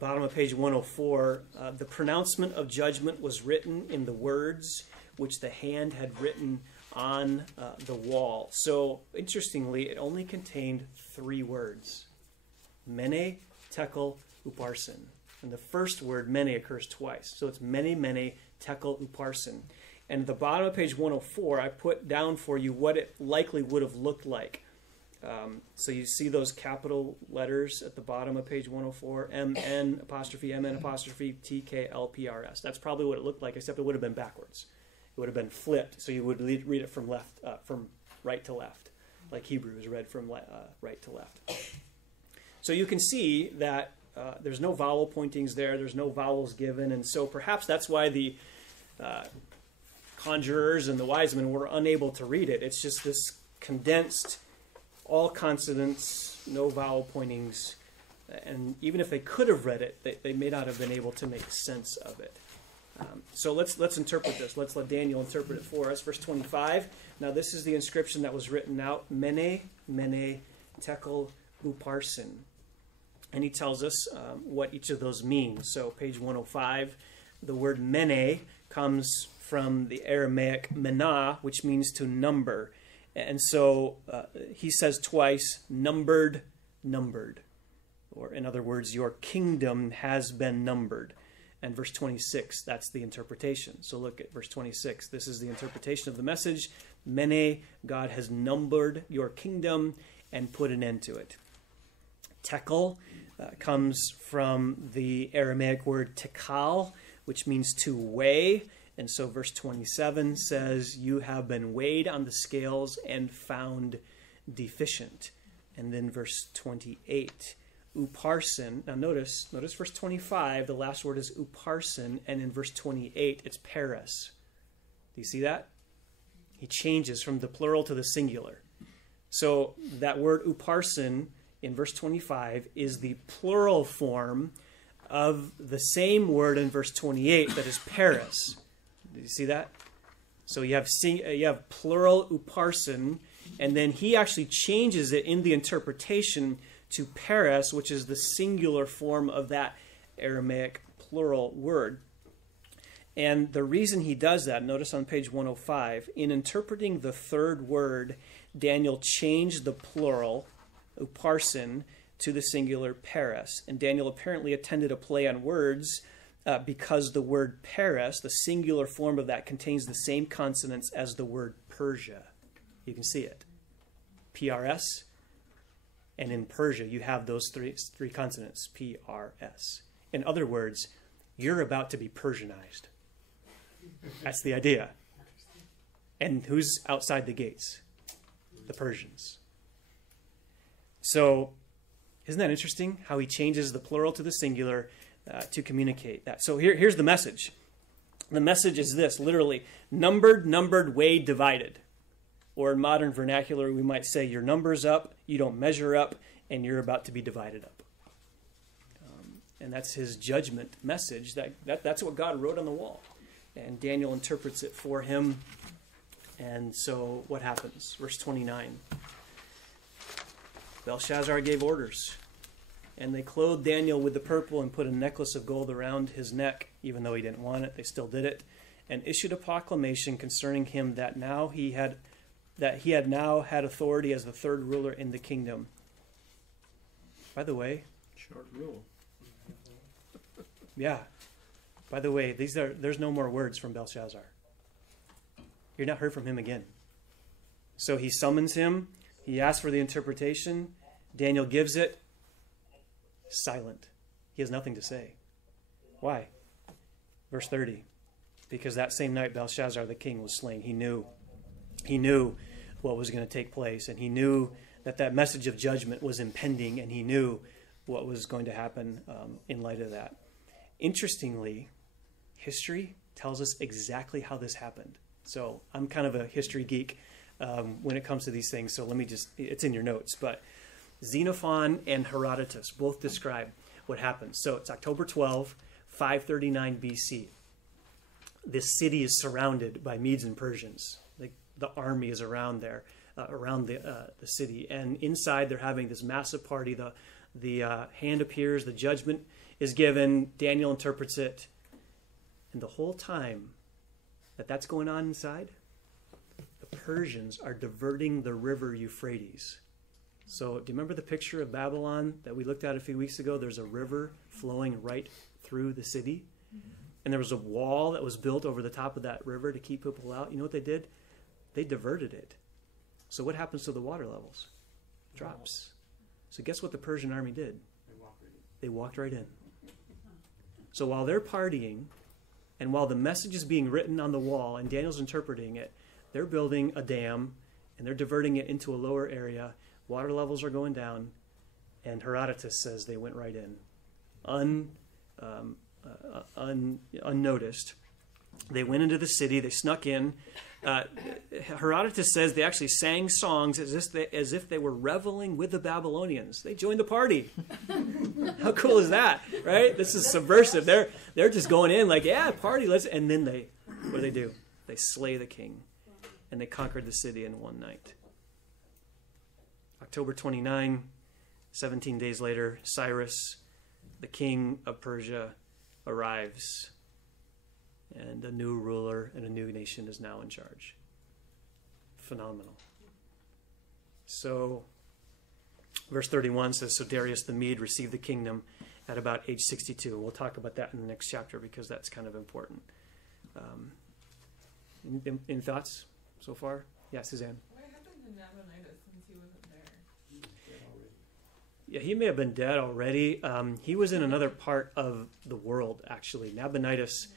Bottom of page 104, the pronouncement of judgment was written in the words which the hand had written on the wall. So, interestingly, it only contained 3 words. Mene, tekel, uparsin. And the first word, mene, occurs twice. So it's mene, tekel, uparsin. And at the bottom of page 104, I put down for you what it likely would have looked like. So you see those capital letters at the bottom of page 104, MN apostrophe TKLPRS. That's probably what it looked like, except it would have been backwards. It would have been flipped, so you would read it from right to left, like Hebrew is read from right to left. So you can see that there's no vowel pointings there, there's no vowels given, and so perhaps that's why the conjurers and the wise men were unable to read it. It's just this condensed, all consonants, no vowel pointings, and even if they could have read it, they may not have been able to make sense of it. So let's interpret this. Let's let Daniel interpret it for us. Verse 25. Now this is the inscription that was written out. Mene, tekel, uparsin. And he tells us what each of those means. So page 105, the word mene comes from the Aramaic menah, which means to number. And so he says twice, numbered. Or in other words, your kingdom has been numbered. And verse 26, that's the interpretation. So look at verse 26. This is the interpretation of the message. Mene, God has numbered your kingdom and put an end to it. Tekel comes from the Aramaic word tekal, which means to weigh. And so verse 27 says, you have been weighed on the scales and found deficient. And then verse 28, uparsin. Now notice verse 25, the last word is uparsin, and in verse 28, it's paris. Do you see that? He changes from the plural to the singular. So that word uparsin in verse 25 is the plural form of the same word in verse 28 that is paris. Do you see that? So you have plural uparsin, and then he actually changes it in the interpretation to paris, which is the singular form of that Aramaic plural word. And the reason he does that, notice on page 105, in interpreting the third word, Daniel changed the plural, uparsin, to the singular paris. And Daniel apparently attended a play on words because the word Paris, the singular form of that, contains the same consonants as the word Persia. You can see it. PRS. And in Persia, you have those three consonants, PRS. In other words, you're about to be Persianized. That's the idea. And who's outside the gates? The Persians. So, isn't that interesting how he changes the plural to the singular to communicate that? So here's the message. The message is this, literally, numbered, weighed, divided. Or in modern vernacular, we might say your number's up, you don't measure up, and you're about to be divided up. And that's his judgment message. That's what God wrote on the wall. And Daniel interprets it for him. And so what happens? Verse 29. Belshazzar gave orders. And they clothed Daniel with the purple and put a necklace of gold around his neck, even though he didn't want it. They still did it. And issued a proclamation concerning him that he had now had authority as the third ruler in the kingdom. By the way, Short rule. yeah. By the way, there's no more words from Belshazzar. You're not heard from him again. So he summons him. He asks for the interpretation. Daniel gives it. Silent. He has nothing to say. Why? Verse 30. Because that same night Belshazzar the king was slain. He knew what was going to take place, and he knew that message of judgment was impending, and he knew what was going to happen in light of that. Interestingly, history tells us exactly how this happened. So I'm kind of a history geek when it comes to these things, so let me it's in your notes, but Xenophon and Herodotus both describe what happened. So it's October 12, 539 BC. This city is surrounded by Medes and Persians. The army is around there, around the city. And inside they're having this massive party. The hand appears, the judgment is given, Daniel interprets it. And the whole time that's going on inside, the Persians are diverting the river Euphrates. So do you remember the picture of Babylon that we looked at a few weeks ago? There's a river flowing right through the city. And there was a wall that was built over the top of that river to keep people out. You know what they did? They diverted it. So what happens to the water levels? Drops. So guess what the Persian army did? They walked right in. So while they're partying, and while the message is being written on the wall and Daniel's interpreting it, they're building a dam and they're diverting it into a lower area. Water levels are going down, and Herodotus says they went right in, unnoticed. They went into the city. They snuck in. Herodotus says they actually sang songs as if they were reveling with the Babylonians. They joined the party. How cool is that, right? This is subversive. They're just going in like, yeah, party, let's. And then what do? They slay the king, and they conquered the city in one night. October 29, 17 days later, Cyrus, the king of Persia, arrives. And a new ruler and a new nation is now in charge. Phenomenal. So, verse 31 says, so Darius the Mede received the kingdom at about age 62. We'll talk about that in the next chapter because that's kind of important. Any thoughts so far? Yeah, Suzanne? What happened to Nabonidus since he wasn't there? Yeah, he may have been dead already. He was in another part of the world, actually. Nabonidus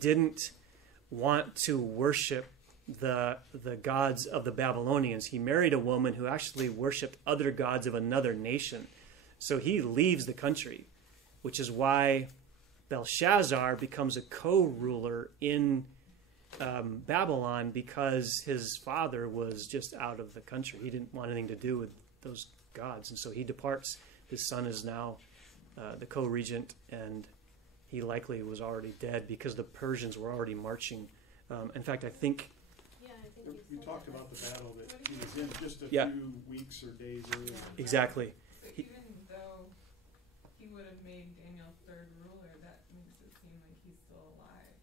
didn't want to worship the gods of the Babylonians. He married a woman who actually worshipped other gods of another nation. So he leaves the country, which is why Belshazzar becomes a co-ruler in Babylon, because his father was just out of the country. He didn't want anything to do with those gods. And so he departs. His son is now the co-regent, and he likely was already dead because the Persians were already marching. In fact, I think you talked about the battle that he was in just a Yeah. few weeks or days earlier. exactly. So even though he would have made Daniel third ruler, that makes it seem like he's still alive.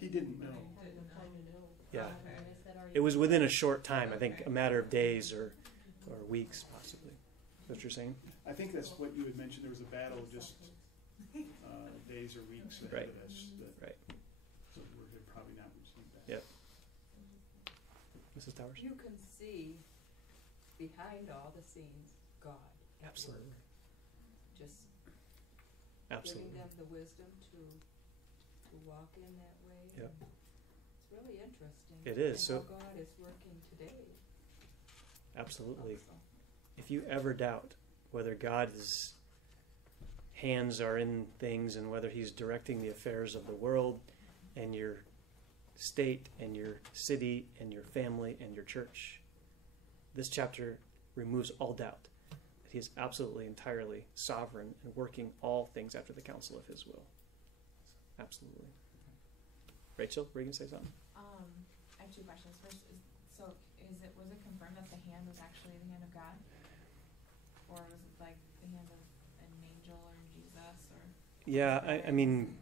He didn't know. He didn't know. Yeah. Okay. It was within a short time, I think a matter of days or weeks, possibly. Is that what you're saying? I think that's what you had mentioned. There was a battle just days or weeks ahead Right. of us that Right. we're gonna probably not receive that. Yep. Mrs. Towers? You can see behind all the scenes God at Absolutely. work. Just Absolutely. giving them the wisdom to walk in that way. Yep. It's really interesting. It is, And so- how God is working today. Absolutely. Also. If you ever doubt whether God's hands are in things and whether He's directing the affairs of the world and your state and your city and your family and your church, this chapter removes all doubt that He is absolutely, entirely sovereign and working all things after the counsel of His will. Absolutely. Rachel, were you going to say something? I have two questions. First, was it confirmed that the hand was actually the hand of God, or was it like the hand of an angel or Jesus, or? Yeah, I mean,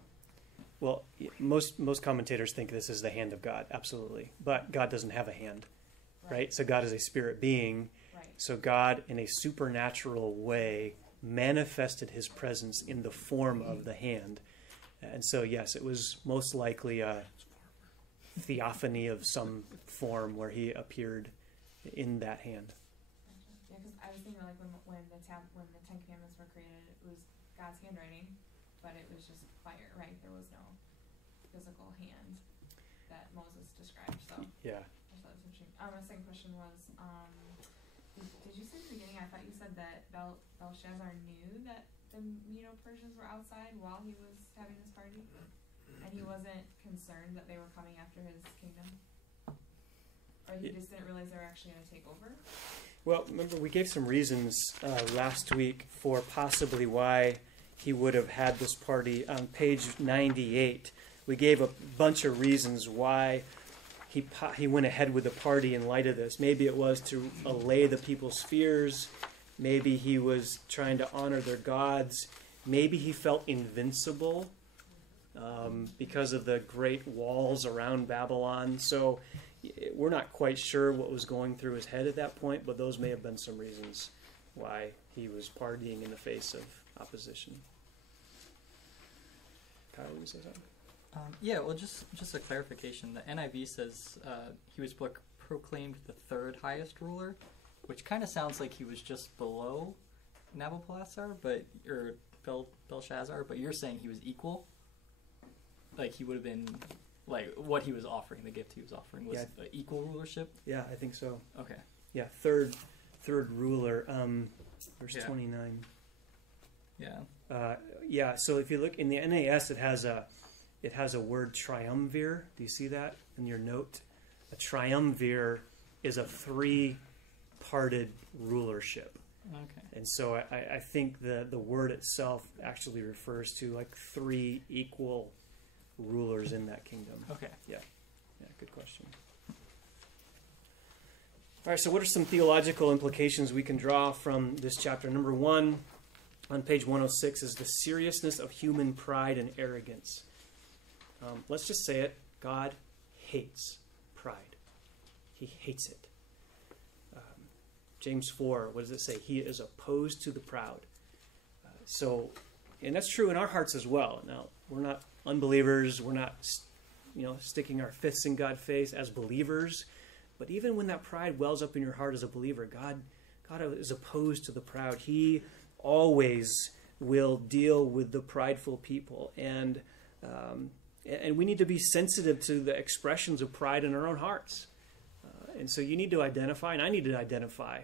well, most commentators think this is the hand of God, absolutely. But God doesn't have a hand, right? So God is a spirit being. Right. So God, in a supernatural way, manifested His presence in the form of the hand. And so, yes, it was most likely a theophany of some form where He appeared in that hand. Yeah, because I was thinking like when the Ten Commandments were created, it was God's handwriting, but it was just fire, right? There was no physical hand that Moses described. So Yeah. I thought that was interesting. My second question was, did you say at the beginning? I thought you said that Belshazzar knew that the Medo-Persians were outside while he was having this party, and he wasn't concerned that they were coming after his kingdom, or he just didn't realize they were actually going to take over. Well, remember, we gave some reasons last week for possibly why he would have had this party. On page 98, we gave a bunch of reasons why he went ahead with the party in light of this. Maybe it was to allay the people's fears. Maybe he was trying to honor their gods. Maybe he felt invincible because of the great walls around Babylon. So we're not quite sure what was going through his head at that point, but those may have been some reasons why he was partying in the face of opposition. Kyle, you say something? Yeah, well, just a clarification. The NIV says he was proclaimed the third highest ruler, which kind of sounds like he was just below Nabopolassar, or Belshazzar, but you're saying he was equal? Like he would have been, like what he was offering, the gift he was offering was equal rulership? Yeah, I think so. Okay. Yeah, third ruler, verse 29. Yeah. Yeah, so if you look in the NAS, it has a word triumvir. Do you see that in your note? A triumvir is a three-parted rulership. Okay. And so I think the word itself actually refers to like three equal rulers in that kingdom. Okay. Yeah, good question. All right, so what are some theological implications we can draw from this chapter? Number one, on page 106, is the seriousness of human pride and arrogance. Let's just say it. God hates pride. He hates it. James 4, what does it say? He is opposed to the proud. And that's true in our hearts as well. Now, we're not unbelievers. We're not, sticking our fists in God's face as believers. But even when that pride wells up in your heart as a believer, God is opposed to the proud. He always will deal with the prideful people. And we need to be sensitive to the expressions of pride in our own hearts. And so you need to identify, and I need to identify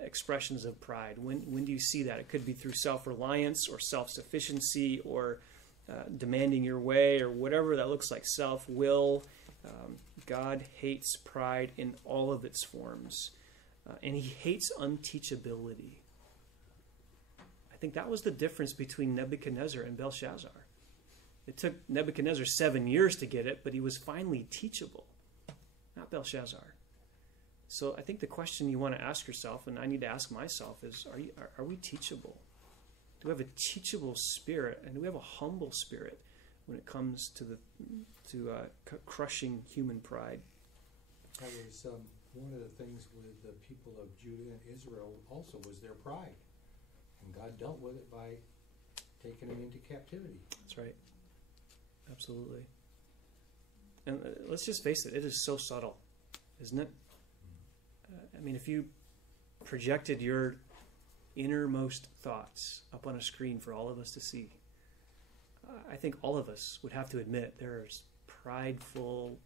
expressions of pride. When do you see that? It could be through self-reliance or self-sufficiency or demanding your way or whatever that looks like, self-will. God hates pride in all of its forms. And He hates unteachability. I think that was the difference between Nebuchadnezzar and Belshazzar. It took Nebuchadnezzar 7 years to get it, but he was finally teachable, not Belshazzar. So I think the question you want to ask yourself, and I need to ask myself, is are we teachable? Do we have a teachable spirit, and do we have a humble spirit when it comes to crushing human pride? That was one of the things with the people of Judah and Israel also was their pride. And God dealt with it by taking them into captivity. That's right. Absolutely. And let's just face it, it is so subtle, isn't it? I mean, if you projected your innermost thoughts up on a screen for all of us to see, I think all of us would have to admit there's prideful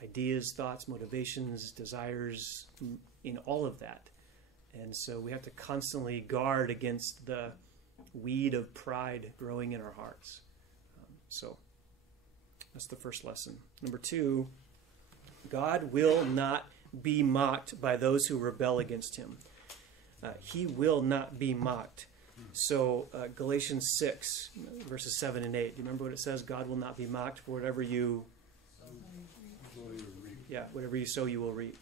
ideas, thoughts, motivations, desires in all of that. And so we have to constantly guard against the weed of pride growing in our hearts. So that's the first lesson. Number 2, God will not be mocked by those who rebel against him. He will not be mocked. So Galatians 6, verses 7 and 8. Do you remember what it says? God will not be mocked for whatever you... Yeah, whatever you sow, you will reap.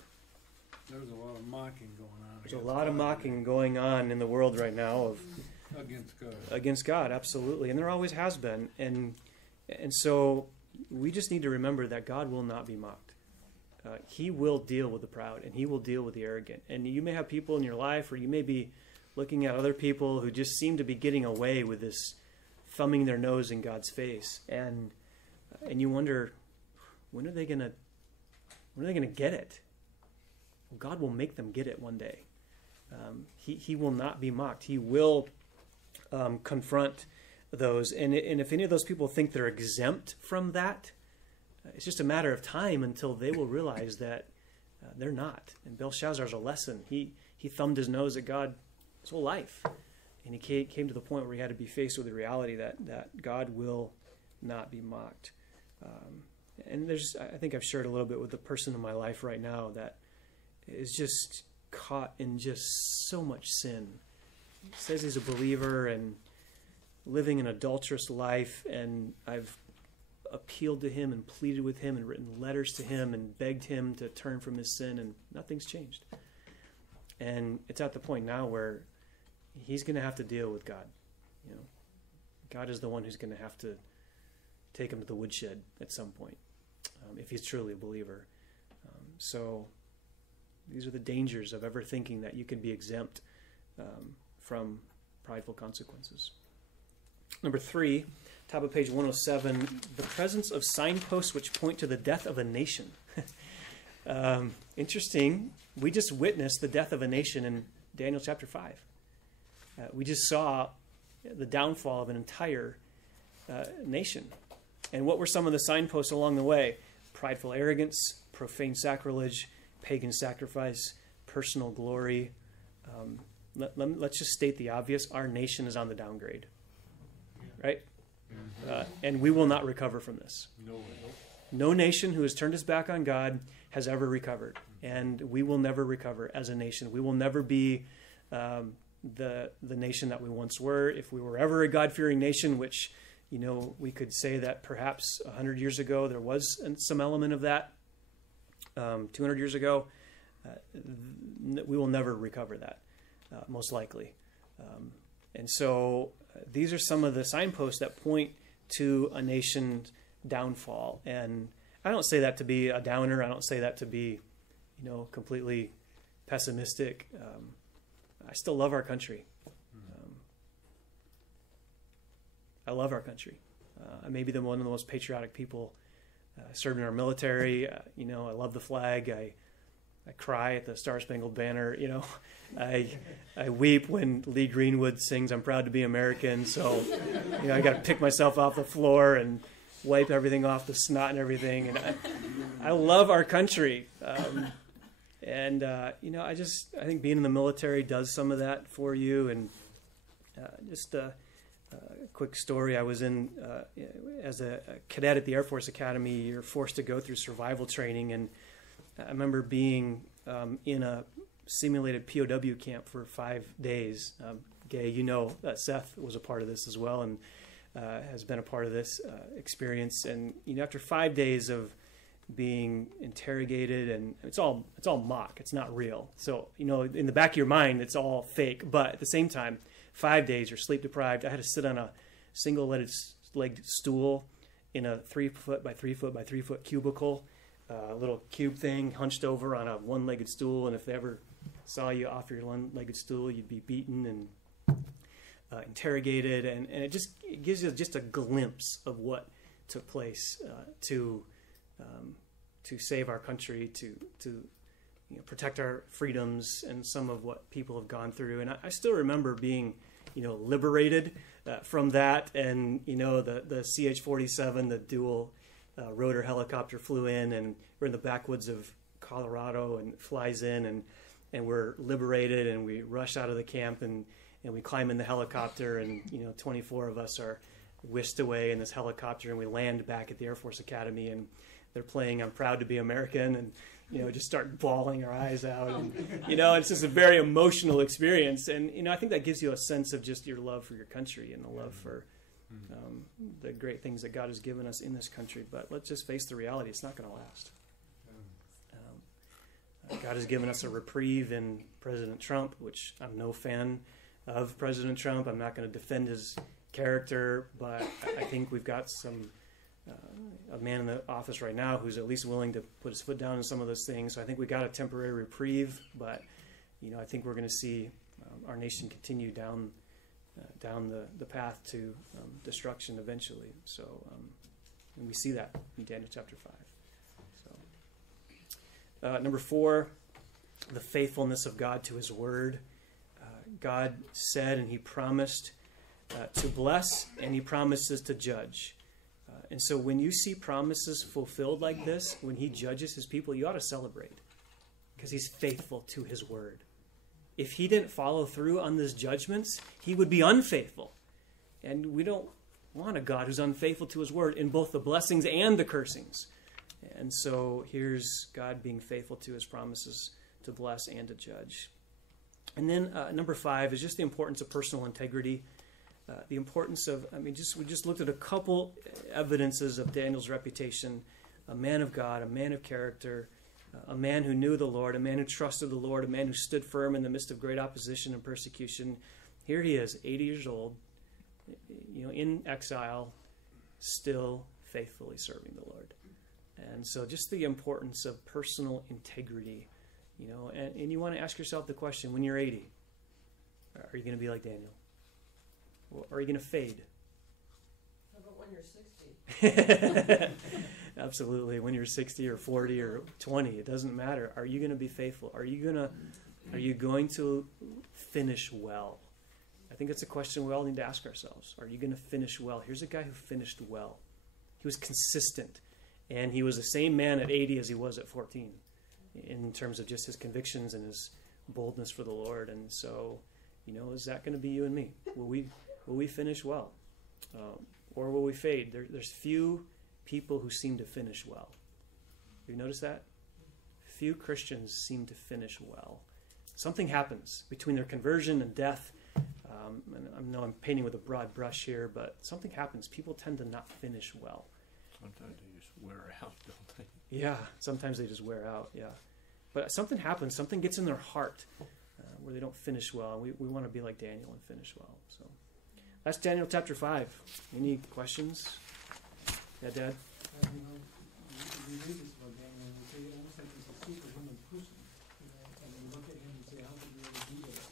There's a lot of mocking going on. There's a lot of mocking going on in the world right now of against God. Against God, absolutely. And there always has been. And so we just need to remember that God will not be mocked. He will deal with the proud, and he will deal with the arrogant. And you may have people in your life, or you may be looking at other people who just seem to be getting away with this thumbing their nose in God's face. And you wonder, when are they going to get it? Well, God will make them get it one day. He will not be mocked. He will confront those. And if any of those people think they're exempt from that, it's just a matter of time until they will realize that they're not. And Belshazzar's a lesson. He thumbed his nose at God his whole life. And he came to the point where he had to be faced with the reality that God will not be mocked. And I think I've shared a little bit with the person in my life right now that is just caught in just so much sin. He says he's a believer and living an adulterous life, and I've appealed to him and pleaded with him and written letters to him and begged him to turn from his sin, and nothing's changed. And it's at the point now where he's going to have to deal with God. You know, God is the one who's going to have to take him to the woodshed at some point, if he's truly a believer. So these are the dangers of ever thinking that you can be exempt from prideful consequences. Number 3, top of page 107, the presence of signposts which point to the death of a nation. Interesting. We just witnessed the death of a nation in Daniel chapter 5. We just saw the downfall of an entire nation. And what were some of the signposts along the way? Prideful arrogance, profane sacrilege, pagan sacrifice, personal glory. Let's just state the obvious. Our nation is on the downgrade. Right? And we will not recover from this. No way. No nation who has turned his back on God has ever recovered. And we will never recover as a nation. We will never be the nation that we once were. If we were ever a God-fearing nation, which, you know, we could say that perhaps 100 years ago there was some element of that. 200 years ago, we will never recover that, most likely. And so these are some of the signposts that point to a nation's downfall. And I don't say that to be a downer. I don't say that to be, you know, completely pessimistic. I still love our country. I love our country. I may be one of the most patriotic people served in our military. You know, I love the flag. I cry at the Star Spangled Banner. You know, I weep when Lee Greenwood sings "I'm proud to be American." So, you know, I got to pick myself off the floor and wipe everything off, the snot and everything. And I love our country. You know, I think being in the military does some of that for you. And just a quick story. I was as a cadet at the Air Force Academy. You're forced to go through survival training, and I remember being in a simulated POW camp for 5 days. Gay, you know, Seth was a part of this as well, and has been a part of this experience. And you know, after 5 days of being interrogated, and it's all mock, it's not real. So, you know, in the back of your mind, it's all fake. But at the same time, 5 days, you're sleep deprived. I had to sit on a single-legged stool in a 3 foot by 3 foot by 3 foot cubicle, a little cube thing, hunched over on a one-legged stool. And if they ever saw you off your one-legged stool, you'd be beaten. interrogated, and it gives you just a glimpse of what took place to save our country, to protect our freedoms, and some of what people have gone through. And I still remember being liberated from that, and the CH-47, the dual rotor helicopter flew in, and we're in the backwoods of Colorado, and flies in, and we're liberated, and we rush out of the camp, and we climb in the helicopter, and 24 of us are whisked away in this helicopter, and we land back at the Air Force Academy, and they're playing "I'm Proud to Be American," and just start bawling our eyes out, and it's just a very emotional experience, and I think that gives you a sense of just your love for your country and the love for the great things that God has given us in this country. But let's just face the reality: it's not going to last. God has given us a reprieve in President Trump, which I'm no fan of President Trump. I'm not going to defend his character, but I think we've got a man in the office right now who's at least willing to put his foot down in some of those things. So I think we got a temporary reprieve, but I think we're going to see our nation continue down the path to destruction eventually. So, and we see that in Daniel chapter 5. So, number 4, the faithfulness of God to His Word. God said, and He promised to bless, and He promises to judge. And so when you see promises fulfilled like this, when He judges His people, you ought to celebrate, because He's faithful to His Word. If He didn't follow through on these judgments, He would be unfaithful. And we don't want a God who's unfaithful to His Word in both the blessings and the cursings. And so here's God being faithful to His promises to bless and to judge. And then number 5 is just the importance of personal integrity. The importance of, we just looked at a couple evidences of Daniel's reputation: a man of God, a man of character, a man who knew the Lord, a man who trusted the Lord, a man who stood firm in the midst of great opposition and persecution. Here he is, 80 years old, in exile, still faithfully serving the Lord. And so just the importance of personal integrity, and you want to ask yourself the question, when you're 80, are you going to be like Daniel? Or are you going to fade? How about when you're 60? Absolutely. When you're 60 or 40 or 20, it doesn't matter. Are you going to be faithful? Are you going to finish well? I think it's a question we all need to ask ourselves. Are you going to finish well? Here's a guy who finished well. He was consistent, and he was the same man at 80 as he was at 14 in terms of just his convictions and his boldness for the Lord. And so, is that going to be you and me? Will we finish well? Or will we fade? There's few people who seem to finish well. Have you noticed that? Few Christians seem to finish well. Something happens between their conversion and death. And I know I'm painting with a broad brush here, but something happens. People tend to not finish well. Sometimes they just wear out, don't they? Yeah, sometimes they just wear out, yeah. But something happens. Something gets in their heart where they don't finish well. And we want to be like Daniel and finish well. So that's Daniel chapter 5. Any questions? Yeah, Dad? We read this about Daniel, and we say it almost like he's a superhuman person, and we look at him and say, how could you ever do that?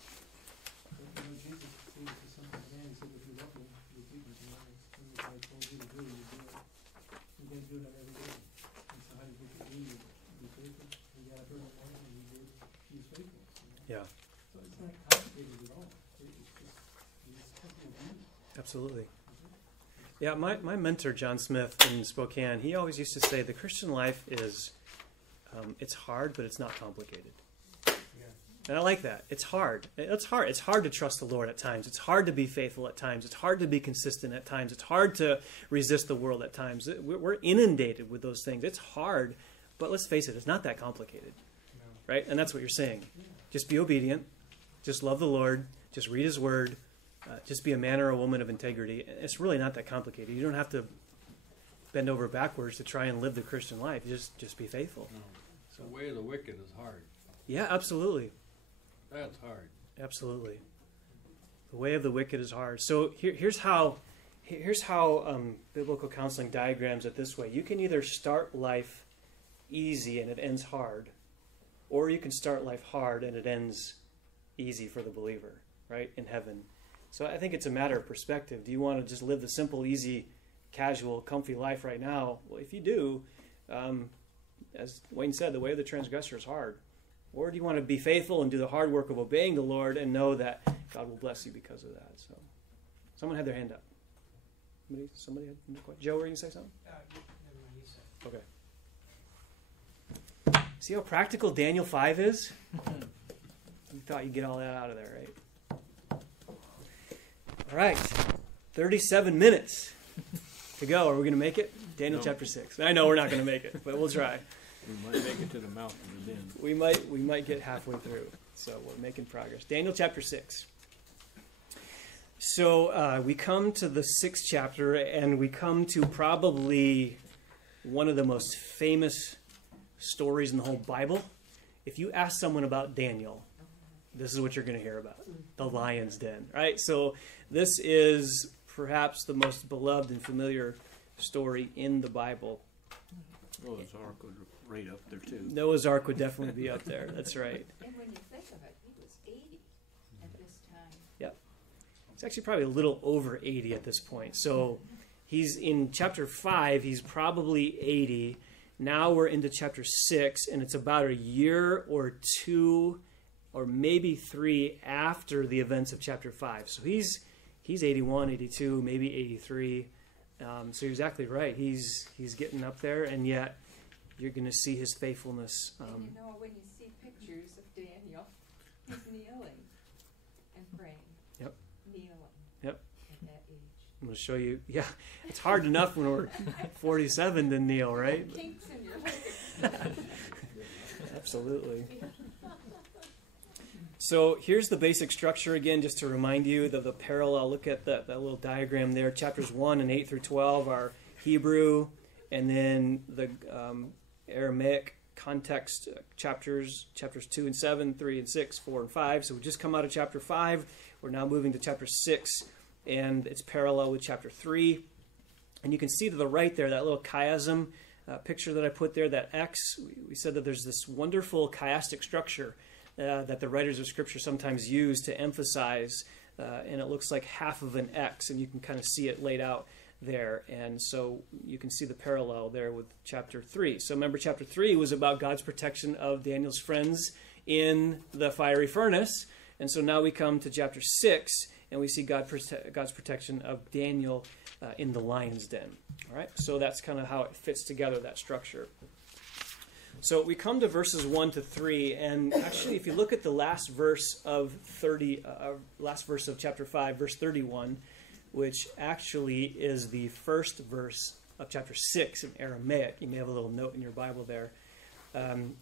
But, Jesus said to some man, he said, if you love me, you keep my commands. And if I told you to do it, you do it. You can't do that every day. And so how do you think it be faithful? You got up early morning and you did, he's faithful. Yeah. So it's not complicated at all. It's just, he's simple of you. Absolutely. Yeah, my mentor, John Smith in Spokane, he always used to say the Christian life is, it's hard, but it's not complicated. And I like that. It's hard. It's hard. It's hard to trust the Lord at times. It's hard to be faithful at times. It's hard to be consistent at times. It's hard to resist the world at times. We're inundated with those things. It's hard, but let's face it, it's not that complicated. Right? And that's what you're saying. Just be obedient. Just love the Lord. Just read His Word. Just be a man or a woman of integrity. It's really not that complicated. You don't have to bend over backwards to try and live the Christian life. Just be faithful. No. The way of the wicked is hard. Yeah, absolutely. That's hard. Absolutely. The way of the wicked is hard. So here's how biblical counseling diagrams it this way. You can either start life easy and it ends hard, or you can start life hard and it ends easy for the believer, right, in heaven. So I think it's a matter of perspective. Do you want to just live the simple, easy, casual, comfy life right now? Well, if you do, as Wayne said, the way of the transgressor is hard. Or do you want to be faithful and do the hard work of obeying the Lord and know that God will bless you because of that? So, someone had their hand up. Somebody had a question. Joe, were you going to say something? Never mind, you said. Okay. See how practical Daniel 5 is? You thought you'd get all that out of there, right? All right. 37 minutes to go. Are we going to make it? Daniel chapter 6. I know we're not going to make it, but we'll try. We might make it to the mouth of the den. We might get halfway through. So we're making progress. Daniel chapter 6. So we come to the 6th chapter, and we come to probably one of the most famous stories in the whole Bible. If you ask someone about Daniel, this is what you're going to hear about. The lion's den, right? So this is perhaps the most beloved and familiar story in the Bible. Noah's Ark would rate up there too. Noah's Ark would definitely be up there. That's right. And when you think of it, he was 80 at this time. Yep. He's actually probably a little over 80 at this point. So he's in chapter 5, he's probably 80. Now we're into chapter 6, and it's about a year or two or maybe 3 after the events of chapter 5. So he's 81, 82, maybe 83. So you're exactly right. He's getting up there, and yet you're going to see his faithfulness. And you know, when you see pictures of Daniel, he's kneeling and praying. Yep. Kneeling. Yep. At that age. I'm going to show you. Yeah, it's hard enough when we're 47 to kneel, right? Kinks in your legs. Absolutely. So here's the basic structure again, just to remind you that the parallel. Look at that little diagram there. Chapters 1 and 8 through 12 are Hebrew, and then the Aramaic context chapters 2 and 7, 3 and 6, 4 and 5. So we just come out of chapter 5. We're now moving to chapter 6, and it's parallel with chapter 3. And you can see to the right there, that little chiasm picture that I put there, that X. We said that there's this wonderful chiastic structure that the writers of Scripture sometimes use to emphasize, and it looks like half of an X, and you can kind of see it laid out there. And so you can see the parallel there with chapter 3. So remember, chapter 3 was about God's protection of Daniel's friends in the fiery furnace. And so now we come to chapter 6, and we see God's protection of Daniel in the lion's den. All right, so that's kind of how it fits together, that structure. So we come to verses 1 to 3, and actually, if you look at the last verse of chapter 5, verse 31, which actually is the first verse of chapter 6 in Aramaic. You may have a little note in your Bible there.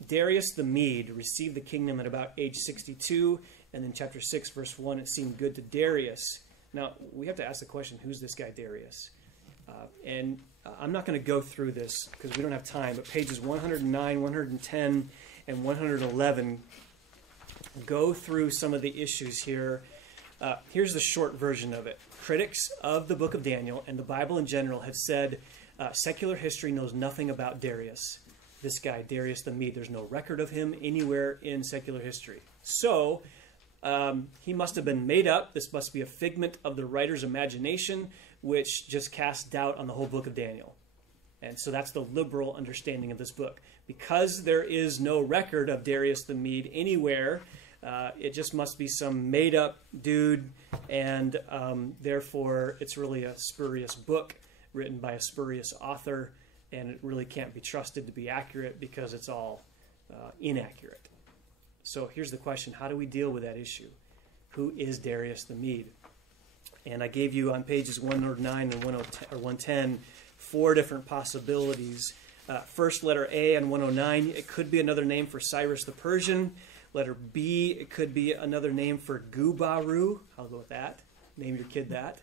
Darius the Mede received the kingdom at about age 62, and in chapter 6, verse 1, it seemed good to Darius. Now, we have to ask the question, who's this guy Darius? And I'm not going to go through this because we don't have time, but pages 109, 110, and 111 go through some of the issues here. Here's the short version of it. Critics of the book of Daniel and the Bible in general have said secular history knows nothing about Darius. This guy, Darius the Mede, there's no record of him anywhere in secular history. So he must have been made up. This must be a figment of the writer's imagination, which just casts doubt on the whole book of Daniel. And so that's the liberal understanding of this book. Because there is no record of Darius the Mede anywhere, it just must be some made-up dude, and therefore it's really a spurious book written by a spurious author, and it really can't be trusted to be accurate because it's all inaccurate. So here's the question: how do we deal with that issue? Who is Darius the Mede? And I gave you on pages 109 and 110 4 different possibilities. First, letter A on 109, it could be another name for Cyrus the Persian. Letter B, it could be another name for Gubaru. I'll go with that. Name your kid that.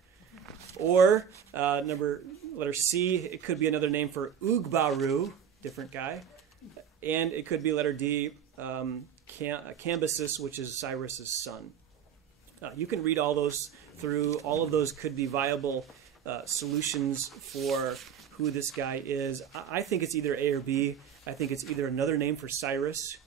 Or letter C, it could be another name for Ugbaru, different guy. And it could be letter D, Cambyses, which is Cyrus's son. You can read all those through. All of those could be viable solutions for who this guy is. I think it's either A or B. I think it's either another name for Cyrus,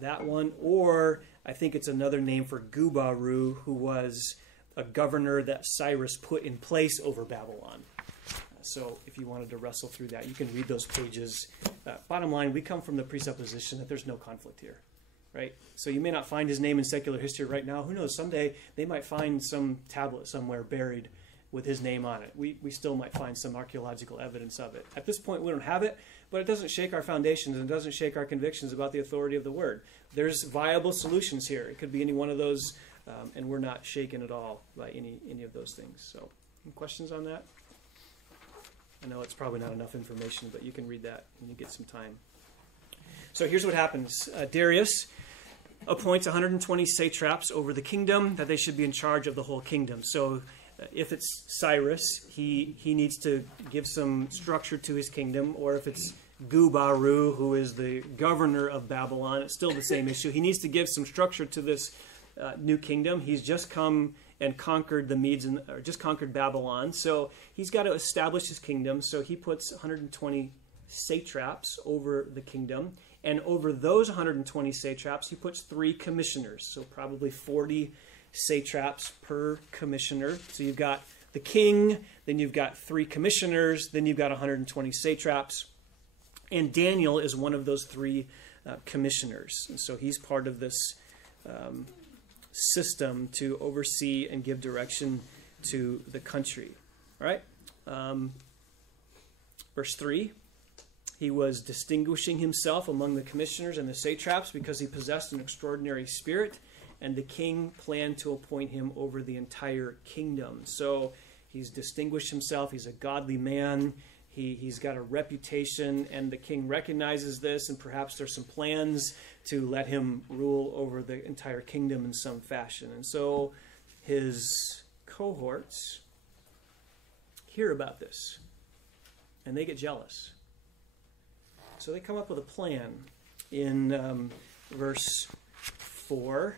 that one, or I think it's another name for Gubaru, who was a governor that Cyrus put in place over Babylon. So if you wanted to wrestle through that, you can read those pages. Bottom line, we come from the presupposition that there's no conflict here, right? So you may not find his name in secular history right now. Who knows? Someday they might find some tablet somewhere buried with his name on it. We still might find some archaeological evidence of it. At this point, we don't have it, but it doesn't shake our foundations and it doesn't shake our convictions about the authority of the Word. There's viable solutions here. It could be any one of those, and we're not shaken at all by any of those things. So, any questions on that? I know it's probably not enough information, but you can read that when you get some time. So here's what happens. Darius appoints 120 satraps over the kingdom, that they should be in charge of the whole kingdom. So if it's Cyrus, he needs to give some structure to his kingdom, or if it's Gubaru, who is the governor of Babylon, it's still the same issue. He needs to give some structure to this new kingdom. He's just come and conquered the Medes, or just conquered Babylon. So he's got to establish his kingdom. So he puts 120 satraps over the kingdom. And over those 120 satraps, he puts 3 commissioners. So probably 40 satraps per commissioner. So you've got the king, then you've got 3 commissioners, then you've got 120 satraps. And Daniel is one of those 3 commissioners. And so he's part of this system to oversee and give direction to the country. All right? Verse 3, he was distinguishing himself among the commissioners and the satraps because he possessed an extraordinary spirit, and the king planned to appoint him over the entire kingdom. So he's distinguished himself. He's a godly man. He's got a reputation, and the king recognizes this, and perhaps there's some plans to let him rule over the entire kingdom in some fashion. And so his cohorts hear about this, and they get jealous. So they come up with a plan in verse 4.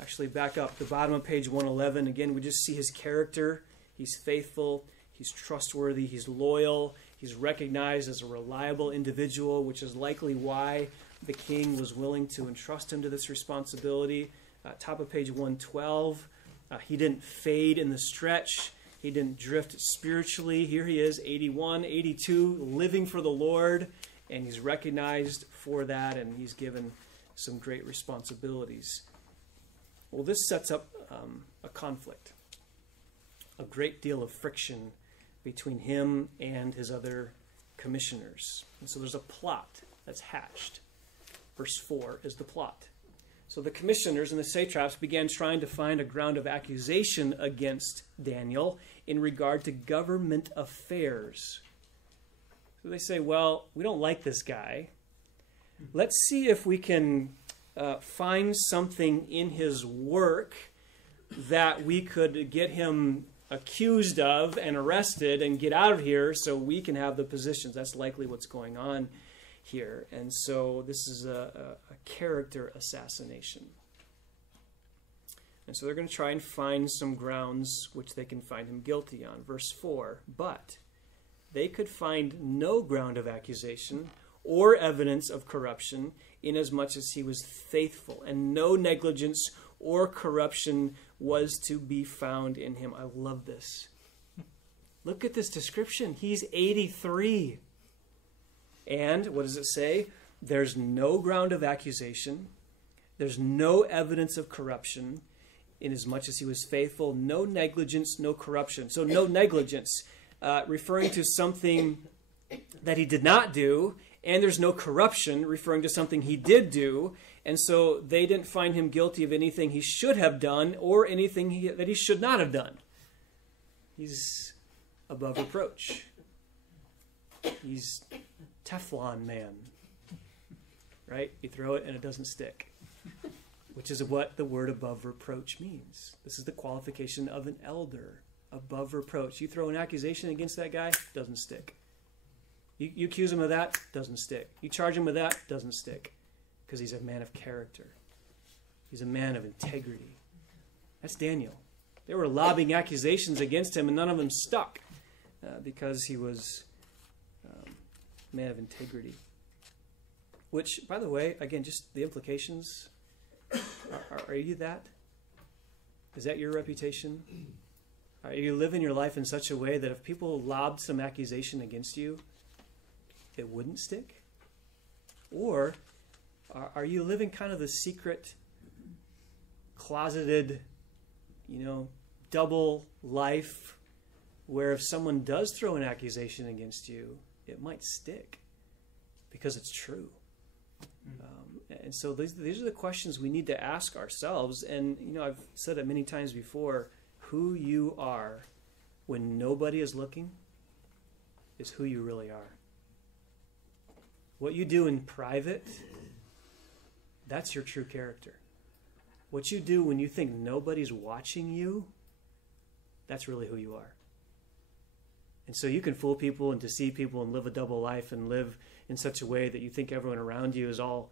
Actually, back up the bottom of page 111. Again, we just see his character. He's faithful. He's trustworthy. He's loyal. He's recognized as a reliable individual, which is likely why the king was willing to entrust him to this responsibility. Top of page 112. He didn't fade in the stretch. He didn't drift spiritually. Here he is, 81, 82, living for the Lord, and he's recognized for that, and he's given some great responsibilities. Well, this sets up a conflict, a great deal of friction between him and his other commissioners. And so there's a plot that's hatched. Verse 4 is the plot. So the commissioners and the satraps began trying to find a ground of accusation against Daniel in regard to government affairs. So they say, well, we don't like this guy. Let's see if we can find something in his work that we could get him accused of and arrested and get out of here so we can have the positions. That's likely what's going on here. And so this is a character assassination. And so they're going to try and find some grounds which they can find him guilty on. Verse 4, but they could find no ground of accusation or evidence of corruption, inasmuch as he was faithful, and no negligence or corruption was to be found in him. I love this. Look at this description. He's 83. And what does it say? There's no ground of accusation. There's no evidence of corruption, inasmuch as he was faithful. No negligence, no corruption. So no negligence, referring to something that he did not do, and there's no corruption, referring to something he did do. And so they didn't find him guilty of anything he should have done or anything that he should not have done. He's above reproach. He's Teflon man. Right? You throw it and it doesn't stick. Which is what the word above reproach means. This is the qualification of an elder. Above reproach. You throw an accusation against that guy, doesn't stick. You accuse him of that, doesn't stick. You charge him with that, doesn't stick. Because he's a man of character. He's a man of integrity. That's Daniel. They were lobbing accusations against him, and none of them stuck because he was a man of integrity. Which, by the way, again, just the implications, Are you that? Is that your reputation? Are you living your life in such a way that if people lobbed some accusation against you, it wouldn't stick? Or are you living kind of the secret, closeted, double life where if someone does throw an accusation against you, it might stick because it's true? And so these are the questions we need to ask ourselves. And, I've said it many times before, who you are when nobody is looking is who you really are. What you do in private, that's your true character. What you do when you think nobody's watching you, that's really who you are. And so you can fool people and deceive people and live a double life and live in such a way that you think everyone around you is all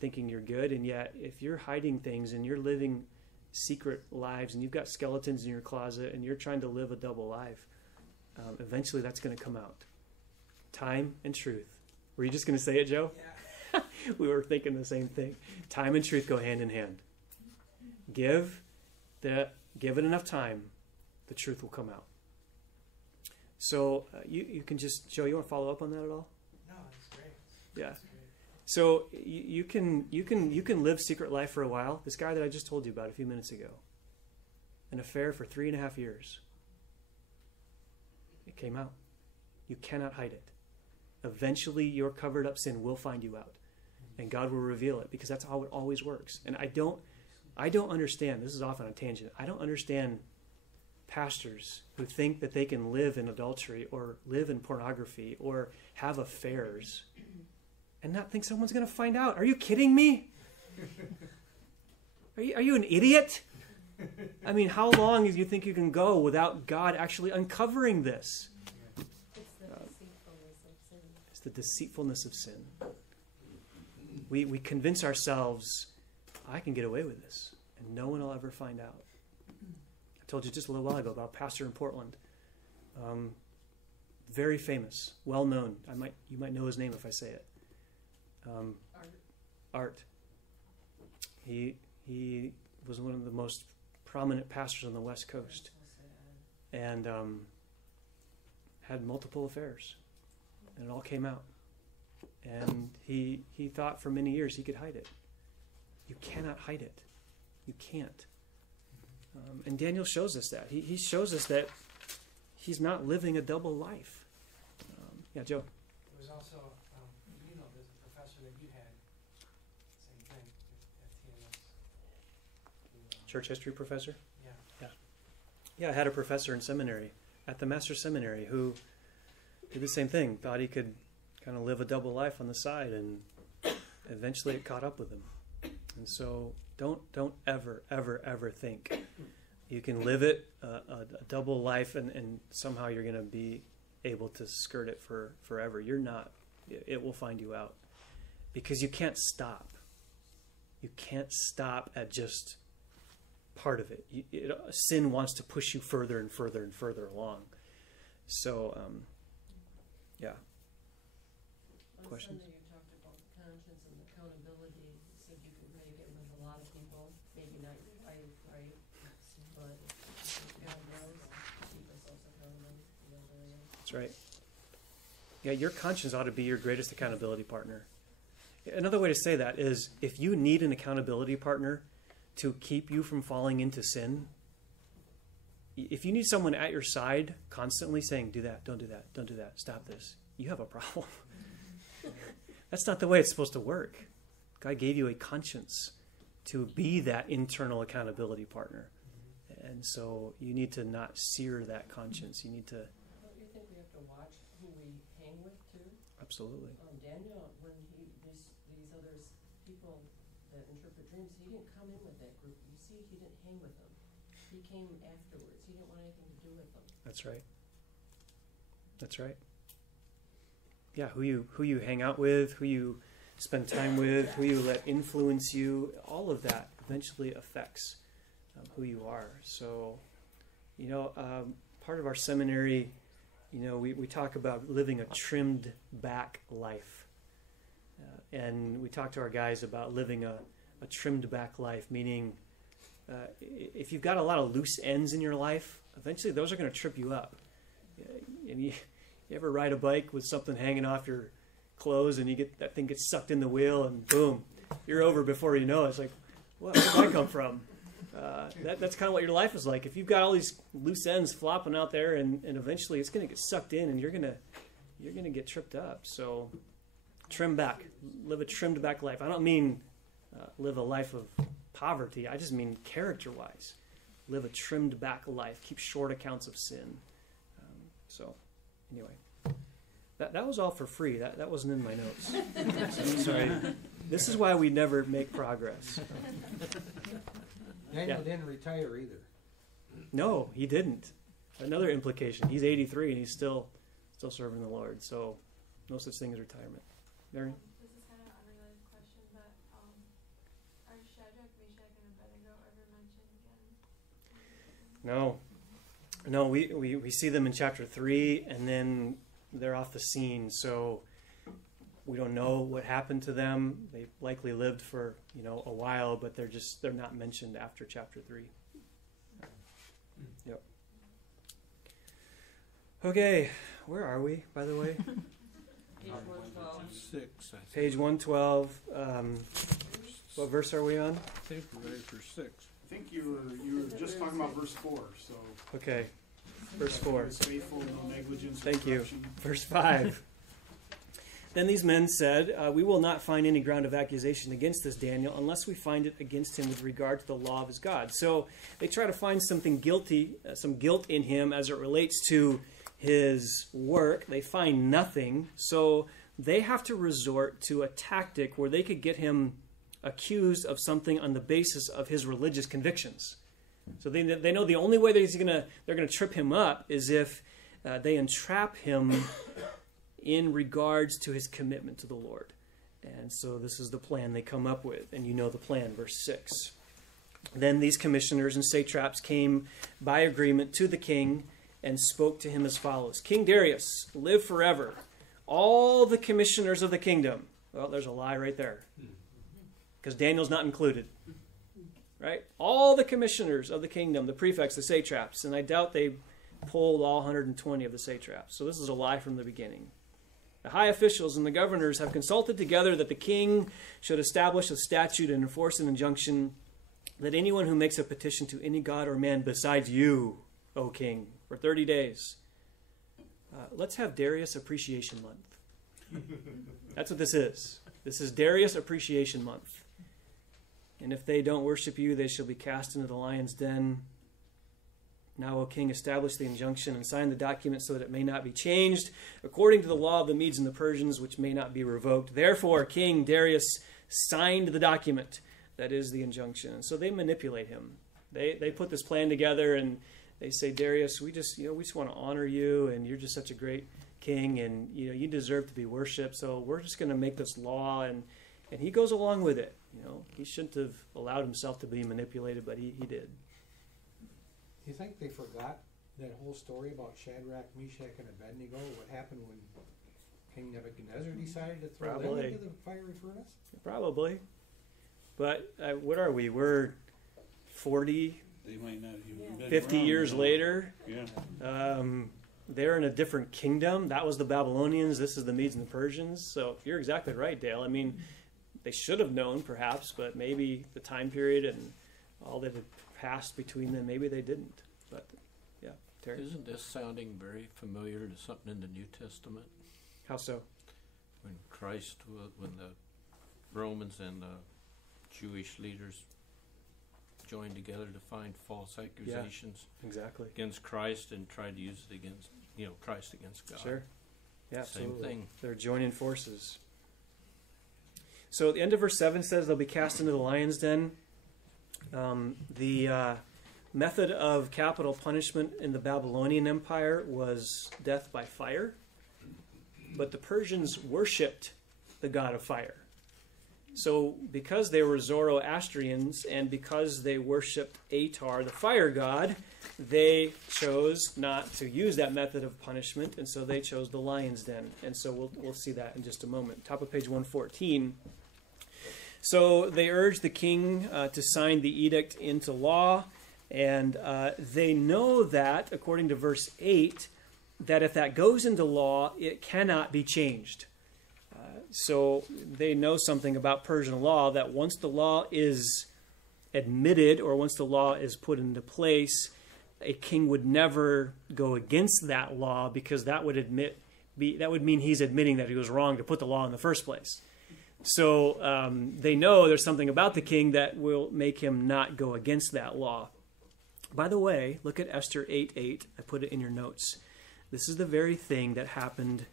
thinking you're good. And yet, if you're hiding things and you're living secret lives and you've got skeletons in your closet and you're trying to live a double life, eventually that's going to come out. Time and truth. Were you just going to say it, Joe? Yeah. We were thinking the same thing. Time and truth go hand in hand. Give it enough time, the truth will come out. So you can just, Joe, you want to follow up on that at all? No, that's great. Yeah. That's great. So you can live secret life for a while. This guy that I just told you about a few minutes ago, an affair for 3.5 years. It came out. You cannot hide it. Eventually, your covered up sin will find you out, and God will reveal it because that's how it always works. And I don't understand. This is often a tangent. I don't understand pastors who think that they can live in adultery or live in pornography or have affairs and not think someone's going to find out. Are you kidding me? Are you an idiot? I mean, how long do you think you can go without God actually uncovering this? It's the deceitfulness of sin. We convince ourselves, I can get away with this, and no one will ever find out. I told you just a little while ago about a pastor in Portland. Very famous, well known. You might know his name if I say it. Art. He was one of the most prominent pastors on the West Coast, and had multiple affairs, and it all came out. And he thought for many years he could hide it. You cannot hide it. You can't. And Daniel shows us that. He shows us that he's not living a double life. Yeah, Joe. There was also, there's a professor that you had, same thing, at TMS. Church history professor? Yeah. Yeah, I had a professor in seminary, at the Master's Seminary, who did the same thing. Thought he could kind of live a double life on the side, and eventually it caught up with him. And so don't ever, ever, ever think you can live it, a double life, and somehow you're going to be able to skirt it for forever. You're not. It will find you out. Because you can't stop. You can't stop at just part of it. Sin wants to push you further and further and further along. So, yeah. Questions? On Sunday you talked about conscience and accountability. You said you could make it with a lot of people. Maybe not your wife, right? But God knows, keep ourselves accountable in those areas. That's right. Yeah, your conscience ought to be your greatest accountability partner. Another way to say that is if you need an accountability partner to keep you from falling into sin, if you need someone at your side constantly saying, do that, don't do that, don't do that, stop this, you have a problem. That's not the way it's supposed to work. God gave you a conscience to be that internal accountability partner. And so you need to not sear that conscience. You need to... Don't you think we have to watch who we hang with, too? Absolutely. Daniel, when these other people that interpret dreams, he didn't come in with that group. You see, he didn't hang with them. He came afterwards. He didn't want anything to do with them. That's right. That's right. Yeah, who you hang out with, who you spend time with, who you let influence you, all of that eventually affects who you are. So, part of our seminary, we talk about living a trimmed back life. And we talk to our guys about living a a trimmed back life, meaning if you've got a lot of loose ends in your life, eventually those are going to trip you up. And you ever ride a bike with something hanging off your clothes and that thing gets sucked in the wheel and boom, you're over before you know it. It's like, where did that come from? That's kind of what your life is like. If you've got all these loose ends flopping out there, and eventually it's going to get sucked in, and you're going to get tripped up. So, trim back, live a trimmed back life. I don't mean live a life of poverty. I just mean character-wise, live a trimmed back life. Keep short accounts of sin. So, anyway, that was all for free. That wasn't in my notes. Sorry. This is why we never make progress. Daniel didn't retire either. No, he didn't. Another implication. He's 83 and he's still serving the Lord. So, no such thing as retirement. Mary? This is kind of an unrelated question, but are Shadrach, Meshach, and Abednego ever mentioned again? No, we see them in chapter 3, and then they're off the scene. So we don't know what happened to them. They likely lived for a while, but they're not mentioned after chapter 3. Yep. Okay, where are we, by the way? Page 112. 6, I think. Page 112. What verse are we on? I think we're ready for 6. I think you were just talking about verse 4, so. Okay, verse 4. Is faithful, no negligence. Thank you. corruption. Verse 5. Then these men said, we will not find any ground of accusation against this Daniel unless we find it against him with regard to the law of his God. So they try to find something guilty, some guilt in him as it relates to his work. They find nothing. So they have to resort to a tactic where they could get him accused of something on the basis of his religious convictions. So they know the only way that they're going to trip him up is if they entrap him in regards to his commitment to the Lord. And so this is the plan they come up with. And you know the plan, verse 6. Then these commissioners and satraps came by agreement to the king and spoke to him as follows. King Darius, live forever. All the commissioners of the kingdom. Well, there's a lie right there. Because Daniel's not included. Right? All the commissioners of the kingdom, the prefects, the satraps. And I doubt they polled all 120 of the satraps. So this is a lie from the beginning. The high officials and the governors have consulted together that the king should establish a statute and enforce an injunction that anyone who makes a petition to any god or man besides you, O king, for 30 days. Let's have Darius Appreciation Month. That's what this is. This is Darius Appreciation Month. And if they don't worship you, they shall be cast into the lion's den. Now, O king, establish the injunction and sign the document so that it may not be changed, according to the law of the Medes and the Persians, which may not be revoked. Therefore, King Darius signed the document, that is the injunction. And so they manipulate him. They put this plan together and they say, Darius, we just want to honor you, and you're just such a great king, and you deserve to be worshipped. So we're just going to make this law, and he goes along with it. He shouldn't have allowed himself to be manipulated, but he did. You think they forgot that whole story about Shadrach, Meshach, and Abednego? What happened when King Nebuchadnezzar decided to throw them into the fiery furnace? Probably. But what are we? We're 40, They might not even been 50 around years now. later. Yeah. They're in a different kingdom. That was the Babylonians. This is the Medes and the Persians. So you're exactly right, Dale. I mean, they should have known, perhaps, but maybe the time period and all that had passed between them, maybe they didn't. But yeah, Terry. Isn't this sounding very familiar to something in the New Testament? How so? When when the Romans and the Jewish leaders joined together to find false accusations Exactly. against Christ and tried to use it against, Christ against God. Sure. Yeah, Same absolutely. thing. They're joining forces. So at the end of verse 7 says they'll be cast into the lion's den. The method of capital punishment in the Babylonian Empire was death by fire, but the Persians worshipped the god of fire. So because they were Zoroastrians and because they worshipped Atar, the fire god, they chose not to use that method of punishment, and so they chose the lion's den. And so we'll see that in just a moment. Top of page 114. So they urge the king to sign the edict into law, and they know that, according to verse 8, that if that goes into law, it cannot be changed. So they know something about Persian law, that once the law is admitted or once the law is put into place, a king would never go against that law, because that would mean he's admitting that he was wrong to put the law in the first place. So they know there's something about the king that will make him not go against that law. By the way, look at Esther 8:8. I put it in your notes. This is the very thing that happened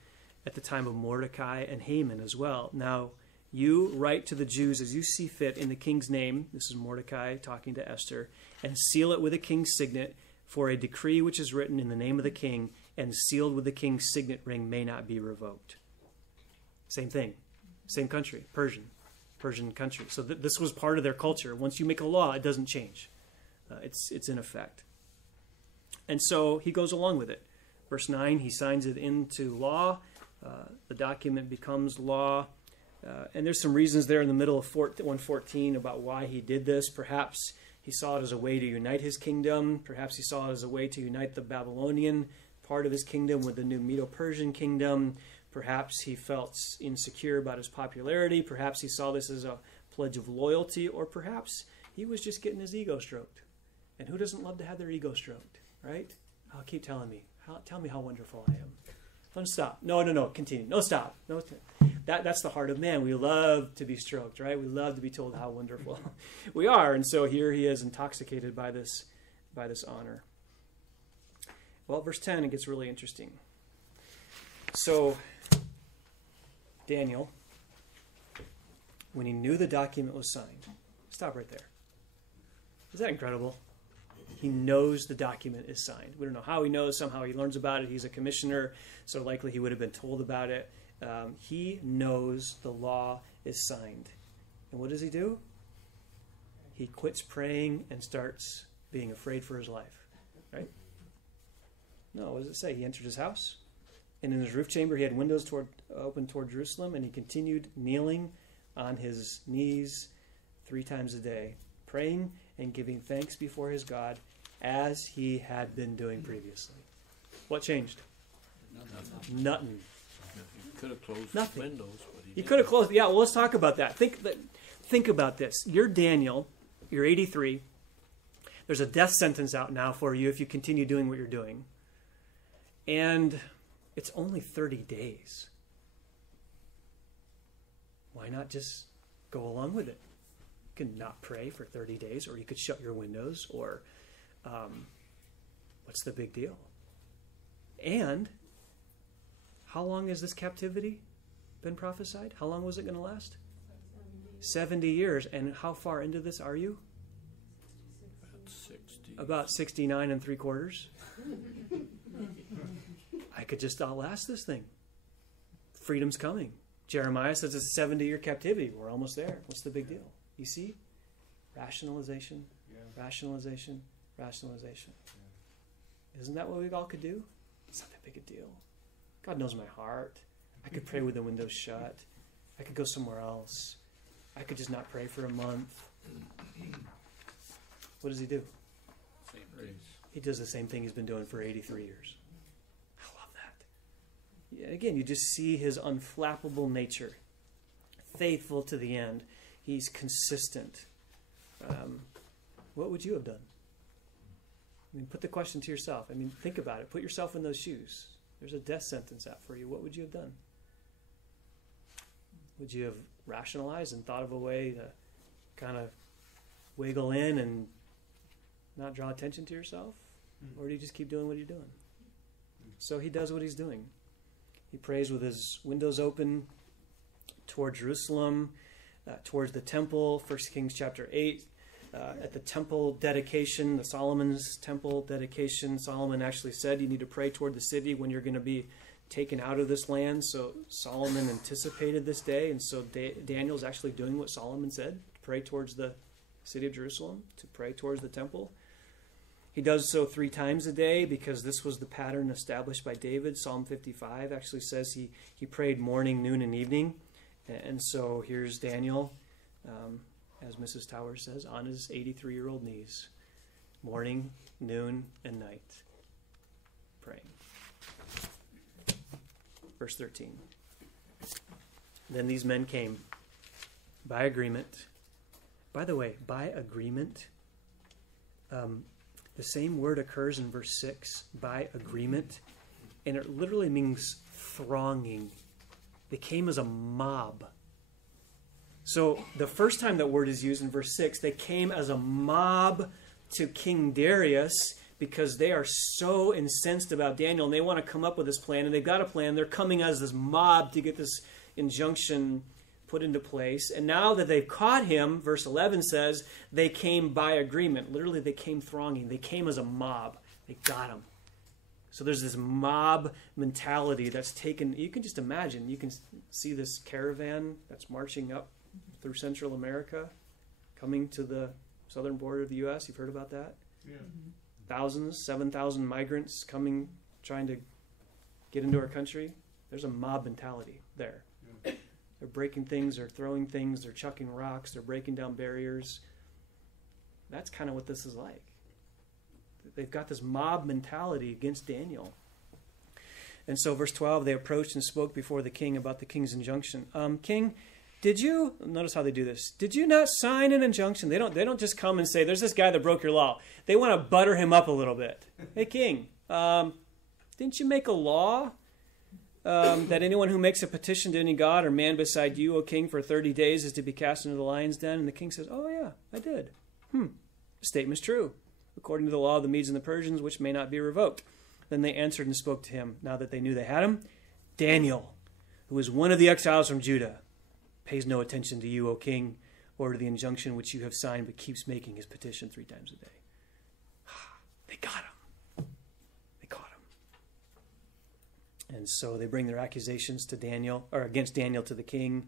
at the time of Mordecai and Haman as well. Now, you write to the Jews as you see fit in the king's name. This is Mordecai talking to Esther. And seal it with a king's signet, for a decree which is written in the name of the king and sealed with the king's signet ring may not be revoked. Same thing. Same country. Persian country. So this was part of their culture. Once you make a law, it doesn't change. It's in effect. And so he goes along with it. Verse 9, he signs it into law. The document becomes law. And there's some reasons there in the middle of 114 about why he did this. Perhaps he saw it as a way to unite his kingdom. Perhaps he saw it as a way to unite the Babylonian part of his kingdom with the new Medo-Persian kingdom. Perhaps he felt insecure about his popularity. Perhaps he saw this as a pledge of loyalty. Or perhaps he was just getting his ego stroked. And who doesn't love to have their ego stroked, right? Oh, keep telling me. Tell me how wonderful I am. Don't stop. No, continue. No, stop. No, that's the heart of man. We love to be stroked, right? We love to be told how wonderful we are. And so here he is, intoxicated by this honor. Well, verse 10, it gets really interesting. So, Daniel, when he knew the document was signed, stop right there. Is that incredible? He knows the document is signed. We don't know how he knows. Somehow he learns about it. He's a commissioner, so likely he would have been told about it. He knows the law is signed. And what does he do? He quits praying and starts being afraid for his life. Right? No, what does it say? He entered his house, and in his roof chamber he had windows open toward Jerusalem, and he continued kneeling on his knees 3 times a day, praying and giving thanks before his God as he had been doing previously. What changed? Nothing. He could have closed Nothing. the windows, but He could have closed. Yeah, well, let's talk about that. Think about this. You're Daniel. You're 83. There's a death sentence out now for you if you continue doing what you're doing. And it's only 30 days. Why not just go along with it? You can not pray for 30 days, or you could shut your windows, or what's the big deal? And how long has this captivity been prophesied? How long was it going to last? 70 years. And how far into this are you? About 69 3/4. I could just outlast this thing. Freedom's coming. Jeremiah says it's a 70-year captivity. We're almost there. What's the big deal? You see? Rationalization, rationalization, rationalization. Isn't that what we all could do? It's not that big a deal. God knows my heart. I could pray with the windows shut. I could go somewhere else. I could just not pray for a month. What does he do? same race. He does the same thing he's been doing for 83 years. I love that. Yeah, again, you just see his unflappable nature. Faithful to the end. He's consistent. What would you have done? I mean, put the question to yourself. I mean, think about it. Put yourself in those shoes. There's a death sentence out for you. What would you have done? Would you have rationalized and thought of a way to kind of wiggle in and not draw attention to yourself? Or do you just keep doing what you're doing? So he does what he's doing. He prays with his windows open toward Jerusalem, towards the temple. 1 Kings chapter 8. At the temple dedication, the Solomon's temple dedication, Solomon actually said you need to pray toward the city when you're going to be taken out of this land. So Solomon anticipated this day, and so Daniel's actually doing what Solomon said, to pray towards the city of Jerusalem, to pray towards the temple. He does so 3 times a day because this was the pattern established by David. Psalm 55 actually says he prayed morning, noon, and evening. And so here's Daniel as Mrs. Towers says, on his 83-year-old knees, morning, noon, and night, praying. Verse 13. Then these men came by agreement. By the way, by agreement, the same word occurs in verse 6, by agreement, and it literally means thronging. They came as a mob. So the first time that word is used in verse 6, they came as a mob to King Darius because they are so incensed about Daniel and they want to come up with this plan, and they've got a plan. They're coming as this mob to get this injunction put into place. And now that they've caught him, verse 11 says, they came by agreement. Literally, they came thronging. They came as a mob. They got him. So there's this mob mentality that's taken. You can just imagine. You can see this caravan that's marching up through Central America, coming to the southern border of the U.S. You've heard about that? Yeah. Thousands, 7,000 migrants coming, trying to get into our country. There's a mob mentality there. Yeah. They're breaking things, they're throwing things, they're chucking rocks, they're breaking down barriers. That's kind of what this is like. They've got this mob mentality against Daniel. And so verse 12, they approached and spoke before the king about the king's injunction. King, did you, notice how they do this, did you not sign an injunction? They don't just come and say, there's this guy that broke your law. They want to butter him up a little bit. Hey, king, didn't you make a law that anyone who makes a petition to any god or man beside you, O king, for 30 days is to be cast into the lion's den? And the king says, oh yeah, I did. The statement's true, according to the law of the Medes and the Persians, which may not be revoked. Then they answered and spoke to him, now that they knew they had him. Daniel, who is one of the exiles from Judah, pays no attention to you, O king, or to the injunction which you have signed, but keeps making his petition 3 times a day. They got him. They caught him. And so they bring their accusations to Daniel, or against Daniel, to the king.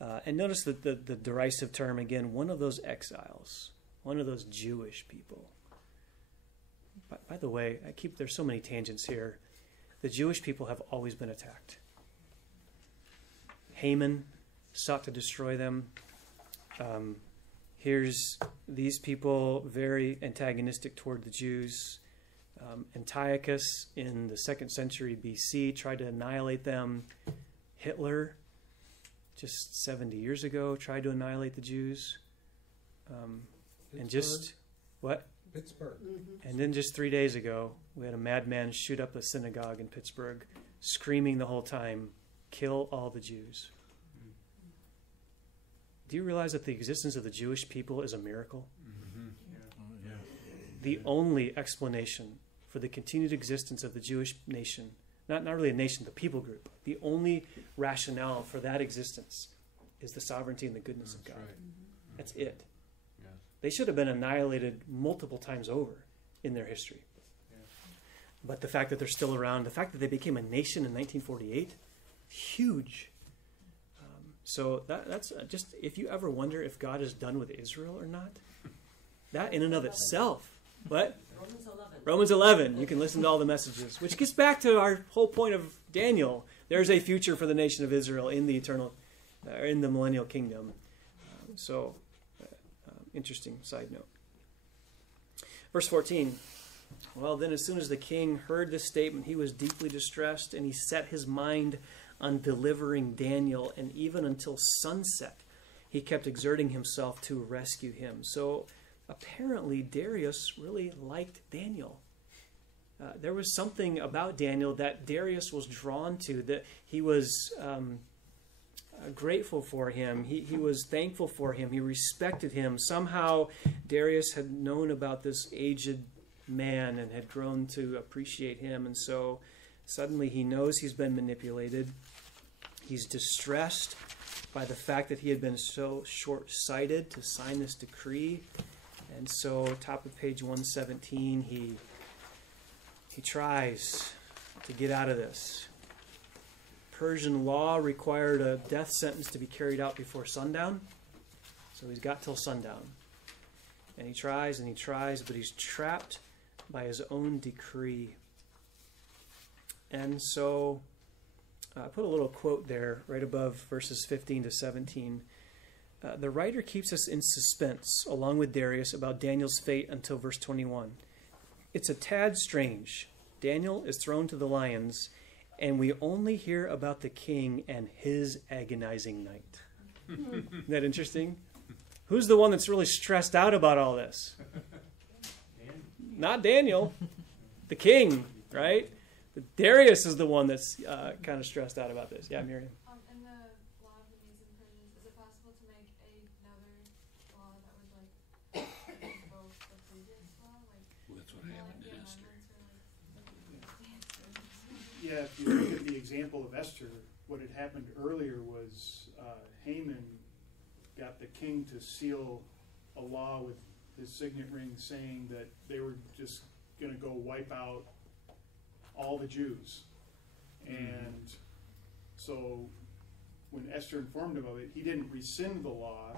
And notice that the derisive term again, one of those exiles, one of those Jewish people. By the way, there's so many tangents here. The Jewish people have always been attacked. Haman sought to destroy them. Here's these people very antagonistic toward the Jews. Antiochus in the 2nd century BC tried to annihilate them. Hitler, just 70 years ago, tried to annihilate the Jews. And just, what? Pittsburgh. Mm-hmm. And then just 3 days ago, we had a madman shoot up a synagogue in Pittsburgh, screaming the whole time, kill all the Jews. Do you realize that the existence of the Jewish people is a miracle? Mm-hmm. Yeah. Oh, yeah. The only explanation for the continued existence of the Jewish nation, not really a nation, the people group, the only rationale for that existence is the sovereignty and the goodness of God. Right. That's it. Yes. They should have been annihilated multiple times over in their history. Yeah. But the fact that they're still around, the fact that they became a nation in 1948, huge. So that's just, if you ever wonder if God is done with Israel or not, that in and of itself. What? Romans 11. Romans 11. You can listen to all the messages, which gets back to our whole point of Daniel. There's a future for the nation of Israel in the eternal, in the millennial kingdom. Interesting side note. Verse 14. Well, then as soon as the king heard this statement, he was deeply distressed, and he set his mind on delivering Daniel, and even until sunset, he kept exerting himself to rescue him. So apparently Darius really liked Daniel. There was something about Daniel that Darius was drawn to, that he was grateful for him. He was thankful for him. He respected him. Somehow Darius had known about this aged man and had grown to appreciate him. And so suddenly he knows he's been manipulated. He's distressed by the fact that he had been so short-sighted to sign this decree. And so, top of page 117, he tries to get out of this. Persian law required a death sentence to be carried out before sundown. So he's got till sundown. And he tries, but he's trapped by his own decree. And so I put a little quote there right above verses 15 to 17. the writer keeps us in suspense, along with Darius, about Daniel's fate until verse 21. It's a tad strange. Daniel is thrown to the lions, and we only hear about the king and his agonizing night. Isn't that interesting? Who's the one that's really stressed out about all this? Not Daniel. The king, right? Darius is the one that's kind of stressed out about this. Yeah, Miriam. In the law of the Medes and Persians, is it possible to make another law that would like invoke the previous law? Like, That's what happened to Esther. Yeah, if you look at the example of Esther, what had happened earlier was Haman got the king to seal a law with his signet ring saying that they were just going to go wipe out all the Jews. And so when Esther informed him of it, he didn't rescind the law.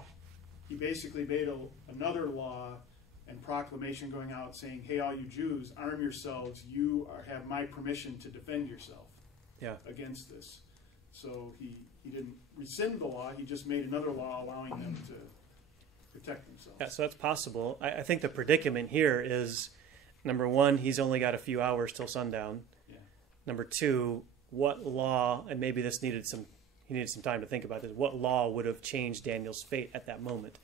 He basically made another law and proclamation going out saying, hey, all you Jews, arm yourselves. You have my permission to defend yourself against this. So he didn't rescind the law. He just made another law allowing them to protect themselves. Yeah, so that's possible. I think the predicament here is, number one, he's only got a few hours till sundown. Yeah. Number two, what law, and maybe he needed some time to think about this, what law would have changed Daniel's fate at that moment?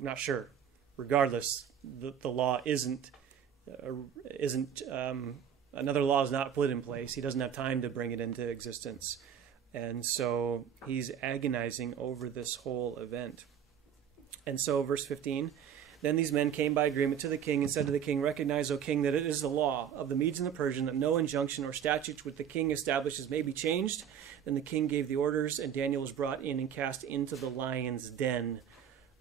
Not sure. Regardless, the law isn't another law is not put in place. He doesn't have time to bring it into existence. And so he's agonizing over this whole event. And so verse 15, then these men came by agreement to the king and said to the king, recognize, O king, that it is the law of the Medes and the Persians that no injunction or statute which the king establishes may be changed. Then the king gave the orders, and Daniel was brought in and cast into the lion's den.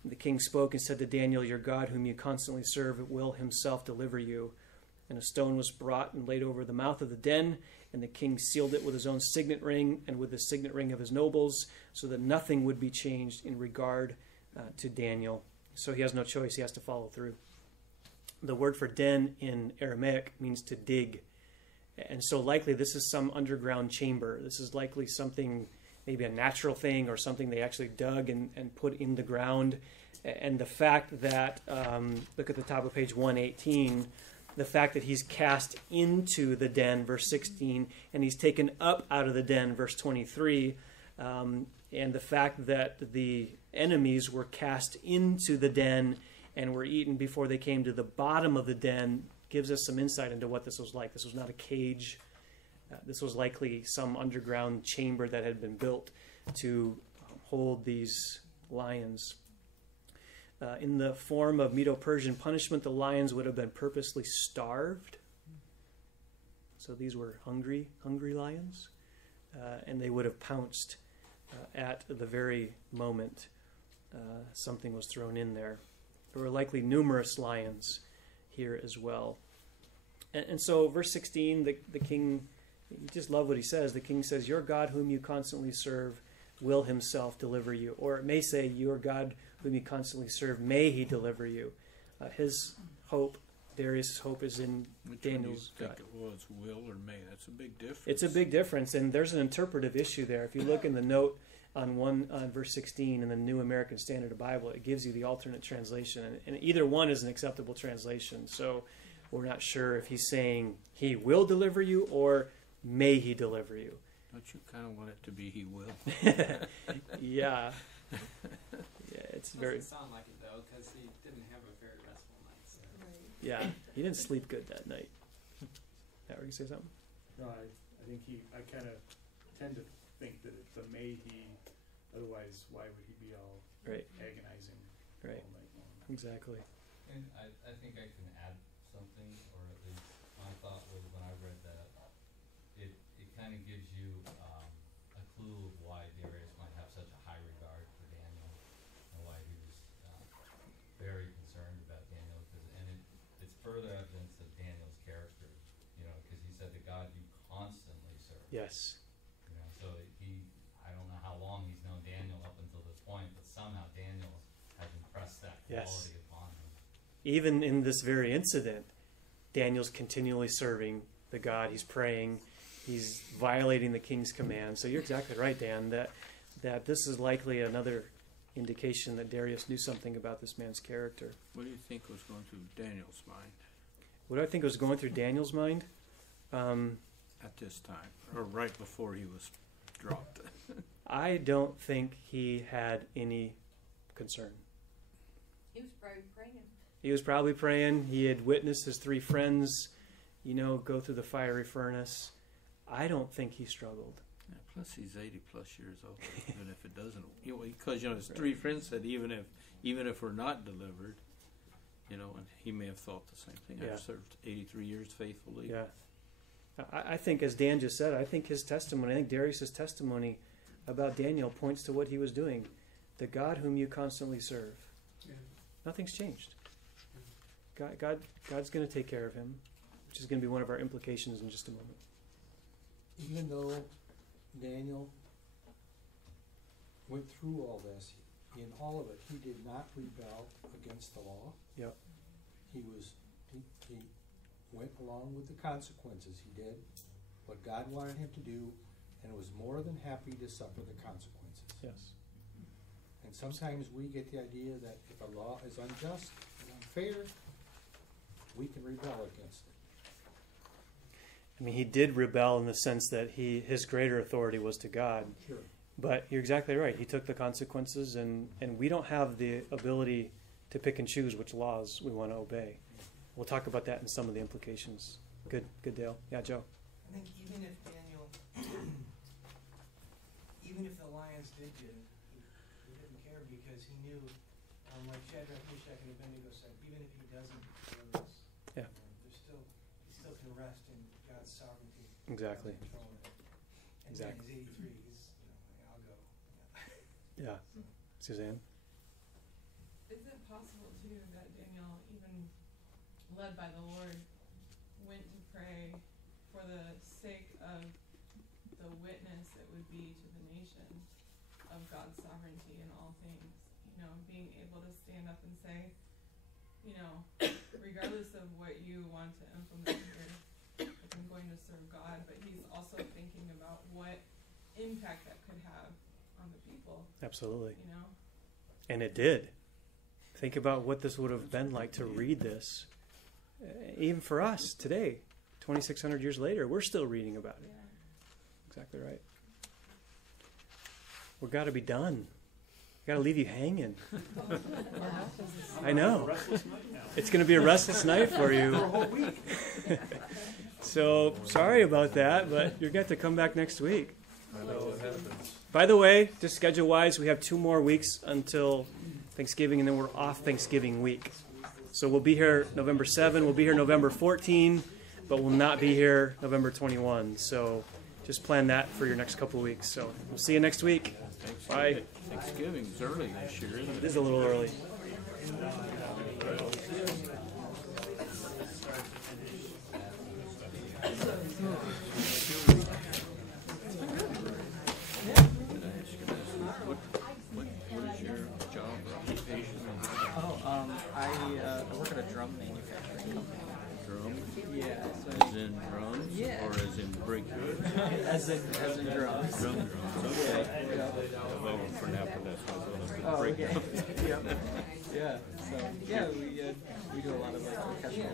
The king spoke and said to Daniel, your God, whom you constantly serve, will himself deliver you. And a stone was brought and laid over the mouth of the den, and the king sealed it with his own signet ring and with the signet ring of his nobles, so that nothing would be changed in regard to Daniel. So he has no choice. He has to follow through. The word for den in Aramaic means to dig. And so likely this is some underground chamber. This is likely something, maybe a natural thing or something they actually dug and put in the ground. And the fact that, look at the top of page 118, the fact that he's cast into the den, verse 16, and he's taken up out of the den, verse 23, and the fact that the enemies were cast into the den and were eaten before they came to the bottom of the den gives us some insight into what this was like. This was not a cage. This was likely some underground chamber that had been built to hold these lions. In the form of Medo-Persian punishment, the lions would have been purposely starved. So these were hungry lions. And they would have pounced at the very moment something was thrown in there. There were likely numerous lions here as well. And so verse 16, the king, you just love what he says. The king says, your God whom you constantly serve will himself deliver you. Or it may say, your God whom you constantly serve, may he deliver you. His hope, Darius' hope, is in Daniel's God. Think it was will or may? That's a big difference. It's a big difference, and there's an interpretive issue there. If you look in the note on verse 16 in the New American Standard Bible, it gives you the alternate translation, and either one is an acceptable translation. So we're not sure if he's saying he will deliver you or may he deliver you. Don't you kind of want it to be he will? Yeah. Yeah, it's very. Doesn't sound like it though, because he didn't have a very restful night. So. Yeah, he didn't sleep good that night. Yeah, were you gonna say something? No, I think I kind of tend to think that it's the may he, otherwise why would he be all agonizing all night long? Exactly. And I think I can add something, or at least my thought was when I read that, it kind of gives you a clue of why Darius might have such a high regard for Daniel, and why he was very concerned about Daniel, it's further evidence of Daniel's character, because he said, the God you constantly serve. Yes. So I don't know how long he's known Daniel up until this point, but somehow Daniel has impressed that quality upon him. Even in this very incident, Daniel's continually serving the God. He's praying. He's violating the king's command. So you're exactly right, Dan, that this is likely another indication that Darius knew something about this man's character. What do you think was going through Daniel's mind What do I think was going through Daniel's mind? at this time, or right before he was dropped? I don't think he had any concern. He was probably praying. He was probably praying. He had witnessed his 3 friends, go through the fiery furnace. I don't think he struggled. Yeah, plus he's 80 plus years old, even if it doesn't, because his 3 friends said even if we're not delivered, and he may have thought the same thing. Yeah. I've served 83 years faithfully. Yeah. I think, as Dan just said, I think Darius' testimony about Daniel points to what he was doing. The God whom you constantly serve. Yeah. Nothing's changed. God's going to take care of him, which is going to be one of our implications in just a moment. Even though Daniel went through all this, in all of it, he did not rebel against the law. Yep. He went along with the consequences. He did what God wanted him to do, and was more than happy to suffer the consequences. Yes. And sometimes we get the idea that if a law is unjust and unfair, we can rebel against it. I mean, he did rebel in the sense that his greater authority was to God. Sure. But you're exactly right. He took the consequences, and we don't have the ability to pick and choose which laws we want to obey. We'll talk about that in some of the implications. Good, Dale. Yeah, Joe. I think even if Daniel, even if the lions did get him, he didn't care because he knew, like Shadrach, Meshach, and Abednego said, even if he doesn't do this, Yeah. he still can rest in God's sovereignty. Exactly. God's control of it. And Exactly. then he's 83. I'll go. Yeah. Suzanne? Is it possible too that Daniel, even led by the Lord, went to pray for the sake of the witness it would be to the nation of God's sovereignty in all things? Being able to stand up and say, regardless of what you want to implement here, I'm going to serve God, but he's also thinking about what impact that could have on the people. Absolutely. You know? And it did. Think about what this would have been like to read this. Even for us today, 2,600 years later, we're still reading about it. Yeah. Exactly right. We've got to be done. Got to leave you hanging. I know. It's going to be a restless night for you. For a whole week. So sorry about that, but you're going to have to come back next week. I know what happens. By the way, just schedule-wise, we have 2 more weeks until Thanksgiving, and then we're off Thanksgiving week. So we'll be here November 7, we'll be here November 14, but we'll not be here November 21. So just plan that for your next couple of weeks. So we'll see you next week. Bye. Thanksgiving's early this year, isn't It is a little early. What is your job or occupation? I work at a drum manufacturing company. Drum? Yeah. As in drums? Yeah. Or as in brickyard? as in drums. Drum drums. Okay. Well, for Napa, that's what I was Okay. Yep. Yeah. So yeah, we do a lot of percussion.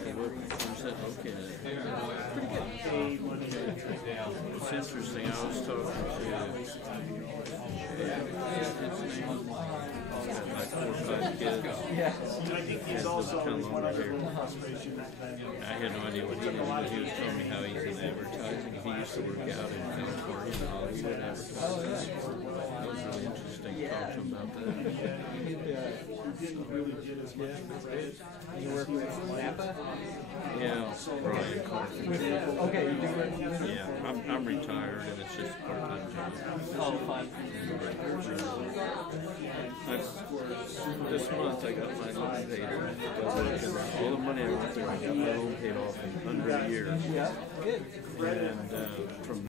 Okay. It's interesting. I was talking to like 4 or 5 kids. Yeah. I think he's also How long one are other here? conservation. I had no idea what he did, but he was telling me how he's in advertising. He used to work out in California in Hollywood advertising. Oh, yeah. It was really interesting to talk to him about that. He didn't really get as much credit. You work with Napa? Yeah, Brian Coffee. Okay, you do work with Yeah, I'm retired and it's just a part-time job. Oh, fun. This month I got my loan paid off. All the money I went there, I got my loan paid off in 100 years. Yeah, good. And from